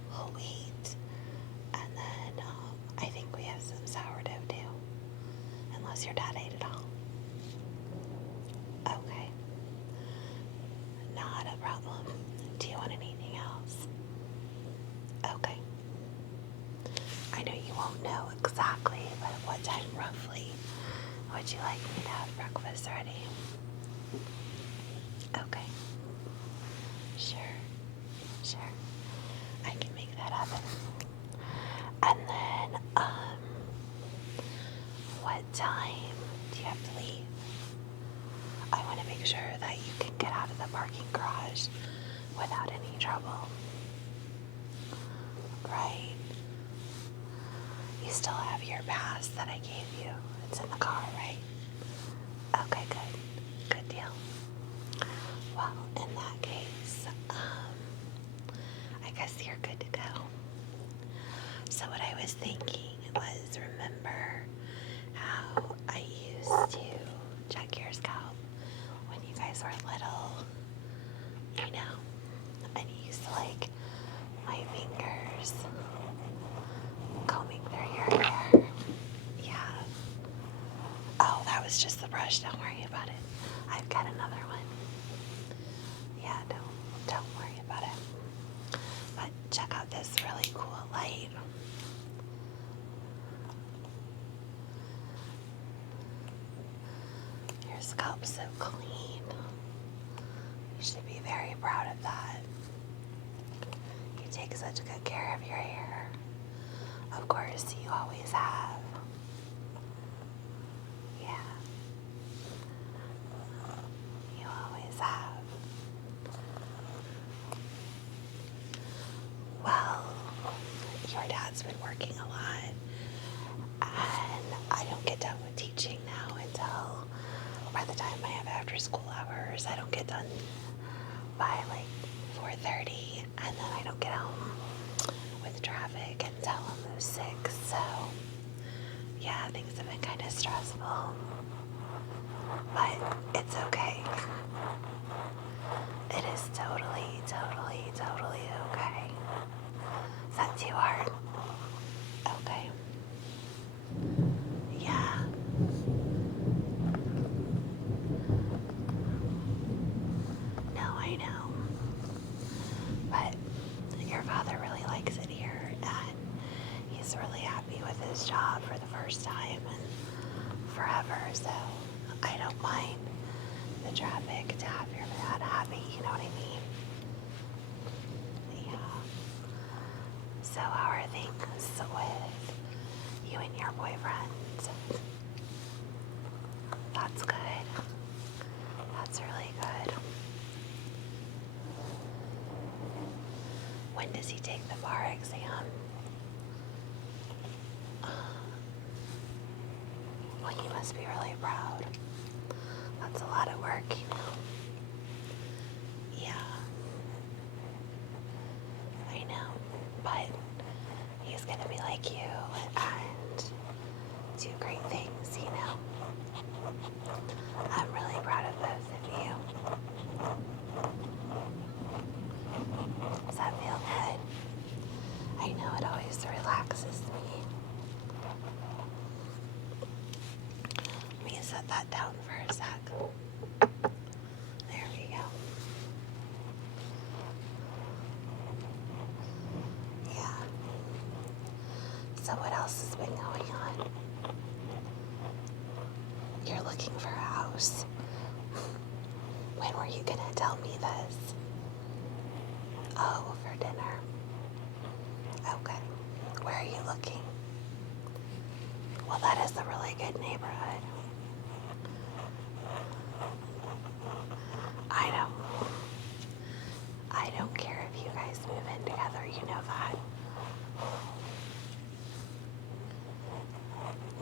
whole wheat, and then I think we have some sourdough too, unless your dad ate it all. Okay, not a problem. Do you want anything else? Okay. I know you won't know exactly, but at what time roughly would you like me to have breakfast ready? Okay. Sure. Sure. I can make that happen. And then, what time do you have to leave? I want to make sure that you can get out of the parking garage without any trouble. Right? You still have your pass that I gave you. It's in the car, right? Okay, good. Good deal. Well, in that case, I guess you're good to go. So what I was thinking was, remember how I used to check your scalp when you guys were little, you know, and you used to like my fingers combing through your hair. Yeah. Oh, that was just the brush. Don't worry about it. I've got another one. Yeah, don't worry about it. But check out this really cool light. Your scalp's so clean. You should be very proud of that. You take such good care of your hair. Of course, you always have. Yeah. You always have. Well, your dad's been working a lot, and I don't get done with teaching now until by the time I have after school hours. I don't get done by like 4:30, and then I don't get home with traffic until almost 6. So yeah, things have been kind of stressful, but it's okay. It is totally, totally, totally okay. Is that too hard? Okay. Yeah. No, I know. But your father really likes it here, and he's really happy with his job for the first time and forever, so I don't mind the traffic to have your dad happy, you know what I mean? Yeah. So how are things with you and your boyfriend? That's good. That's really good. When does he take the bar exam? Well, you must be really proud. That's a lot of work, you know. Yeah. I know. But he's gonna be like you and do great things, you know. I'm really proud of both of you. Does that feel good? I know it always relaxes me. Let me set that down for a sec. There we go. Yeah. So what else has been going on? You're looking for a house. When were you gonna tell me this? Oh, for dinner. Okay. Where are you looking? Well, that is a really good neighborhood. I know. I don't care if you guys move in together, you know that.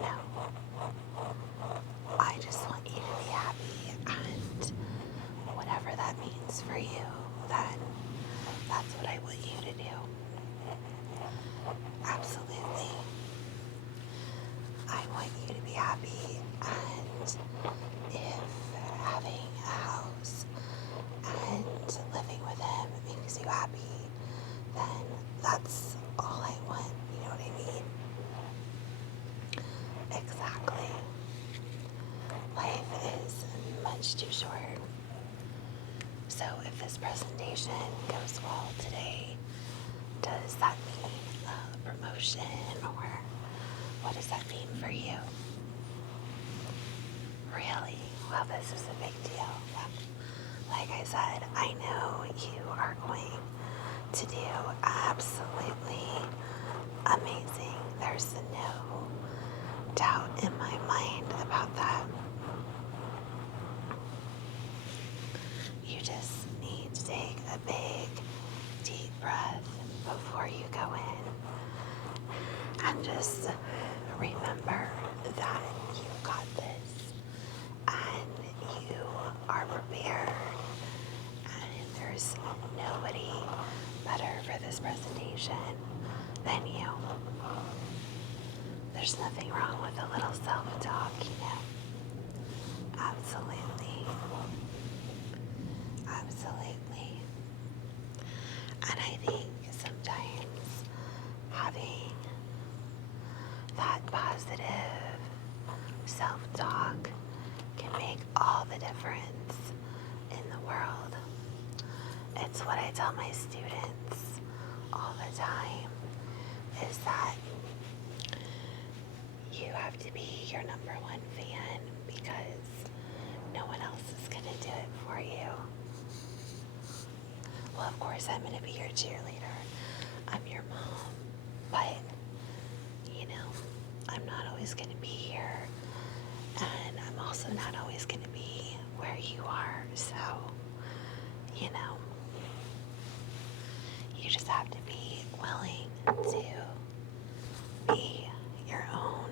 No. I just want you to be happy, and whatever that means for you, then that's what I want you to do. Absolutely. I want you to be happy, and if having a house and living with him makes you happy, then that's all I want. You know what I mean? Exactly. Life is much too short. So if this presentation goes well today, does that mean a promotion, or what does that mean for you? Really? Well, this is a big deal. Like I said, I know you are going to do absolutely amazing. There's no doubt in my mind about that. You just need to take a big, deep breath before you go in. And just remember that you got this. And you are prepared. And there's nobody better for this presentation than you. There's nothing wrong with a little self-talk, you know. Absolutely. Absolutely. And I think sometimes having that positive self-talk can make all the difference in the world. It's what I tell my students all the time, is that you have to be your number one fan, because no one else is going to do it for you. Well, of course, I'm going to be your cheerleader. I'm your mom. But, you know, I'm not always going to be here. And I'm also not always going to be where you are. So, you know, you just have to be willing to be your own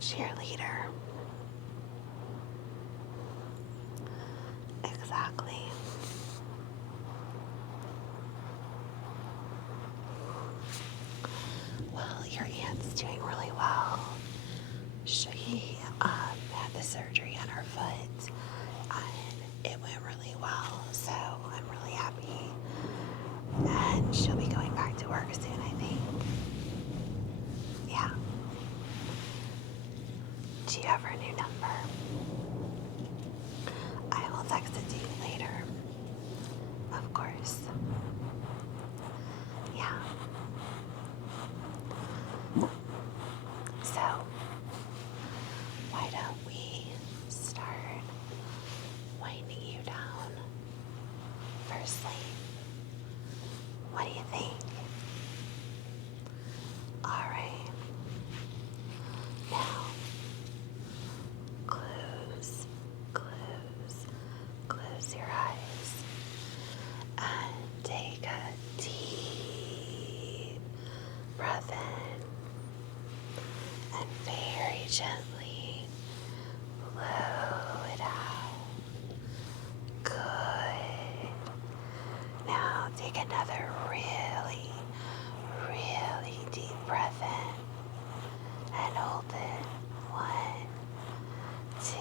cheerleader. Exactly. Well, your aunt's doing really well. She had the surgery on her foot, and it went really well, so I'm really happy. And she'll be going back to work soon, I think. Yeah. Do you have her new number? I will text it to you later. Of course. Yeah. So, why don't we start winding you down for sleep? What do you think? Alright. Now, close, close, close your eyes and take a deep breath in and very gently blow it out. Good. Now take another really, really deep breath in and hold it. 1, 2,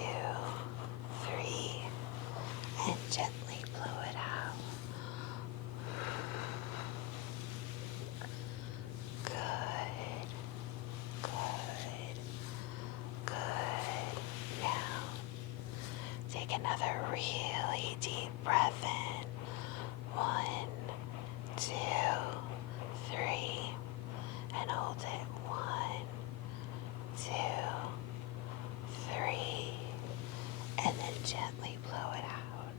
3, and gently blow it out. Good, good, good. Now take another really deep breath in. 1, 2, 3, and hold it. 1, 2, 3, and then gently blow it out.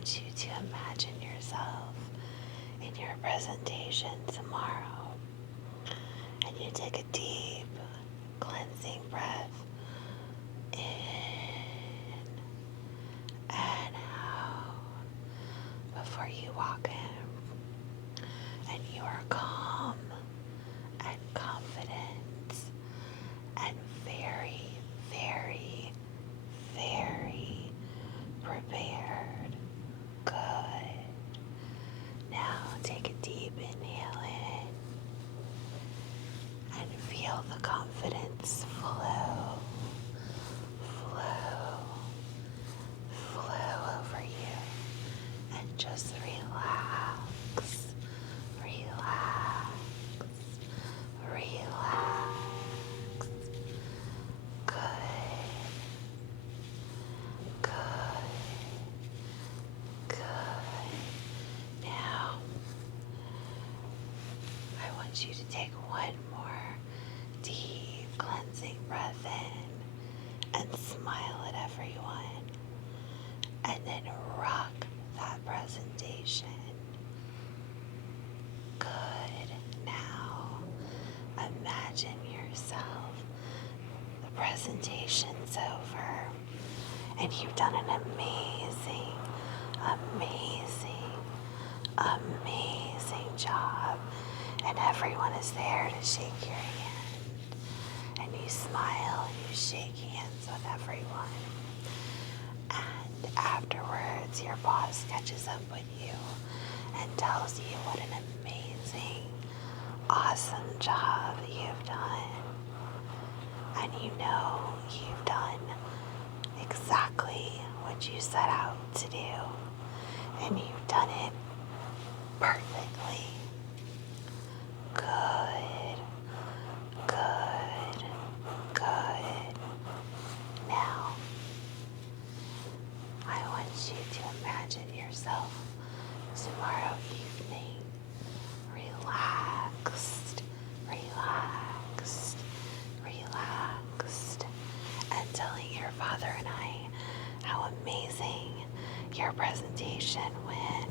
want you to imagine yourself in your presentation tomorrow. And you take a deep, cleansing breath in and out before you walk in. And you are calm and confident and very, very, very prepared. Good. Now take a deep inhale in and feel the confidence flow, flow over you. And just relax, relax, relax. Good, good, good. Now, I want you to take one more deep cleansing breath in and smile at everyone. And then rock that presentation. Good. Now, imagine yourself. The presentation's over. And you've done an amazing, amazing, amazing job. And everyone is there to shake your hand. And you smile and you shake hands with everyone. And afterwards, your boss catches up with you and tells you what an amazing, awesome job you've done. And you know you've done exactly what you set out to do. And you've done it perfectly. Good, good, good. Now, I want you to imagine yourself tomorrow evening relaxed, relaxed, relaxed, and telling your father and I how amazing your presentation went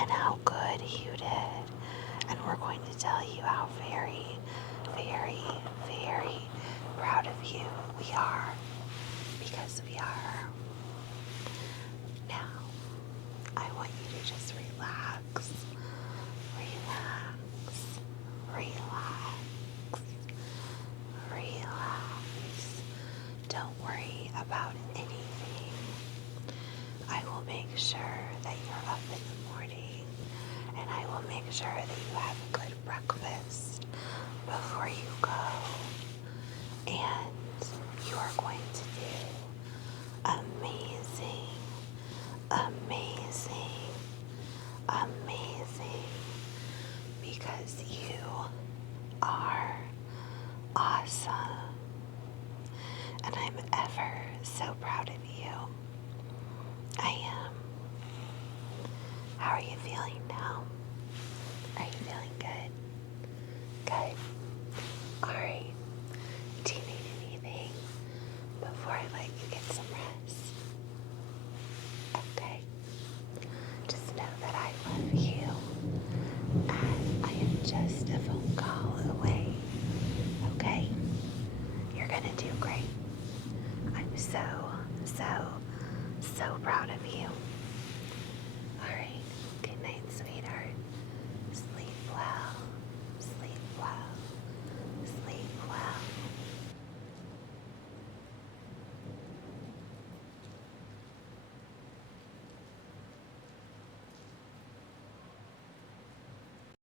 and how good you did. And we're going to tell you how very, very, very proud of you we are, because we are. Now, I want you to just relax, relax, relax, relax. Don't worry about anything. I will make sure that you're up in the morning, and I will make sure that you have a good breakfast before you go. And you are going to do amazing, amazing, amazing, because you are awesome. And I'm ever so proud of you. I am. How are you feeling now? Are you feeling good? Good. Alright. Do you need anything before I let you get some rest? Okay. Just know that I love you. And I am just a phone call away. Okay? You're gonna do great. I'm so, so, so proud of you.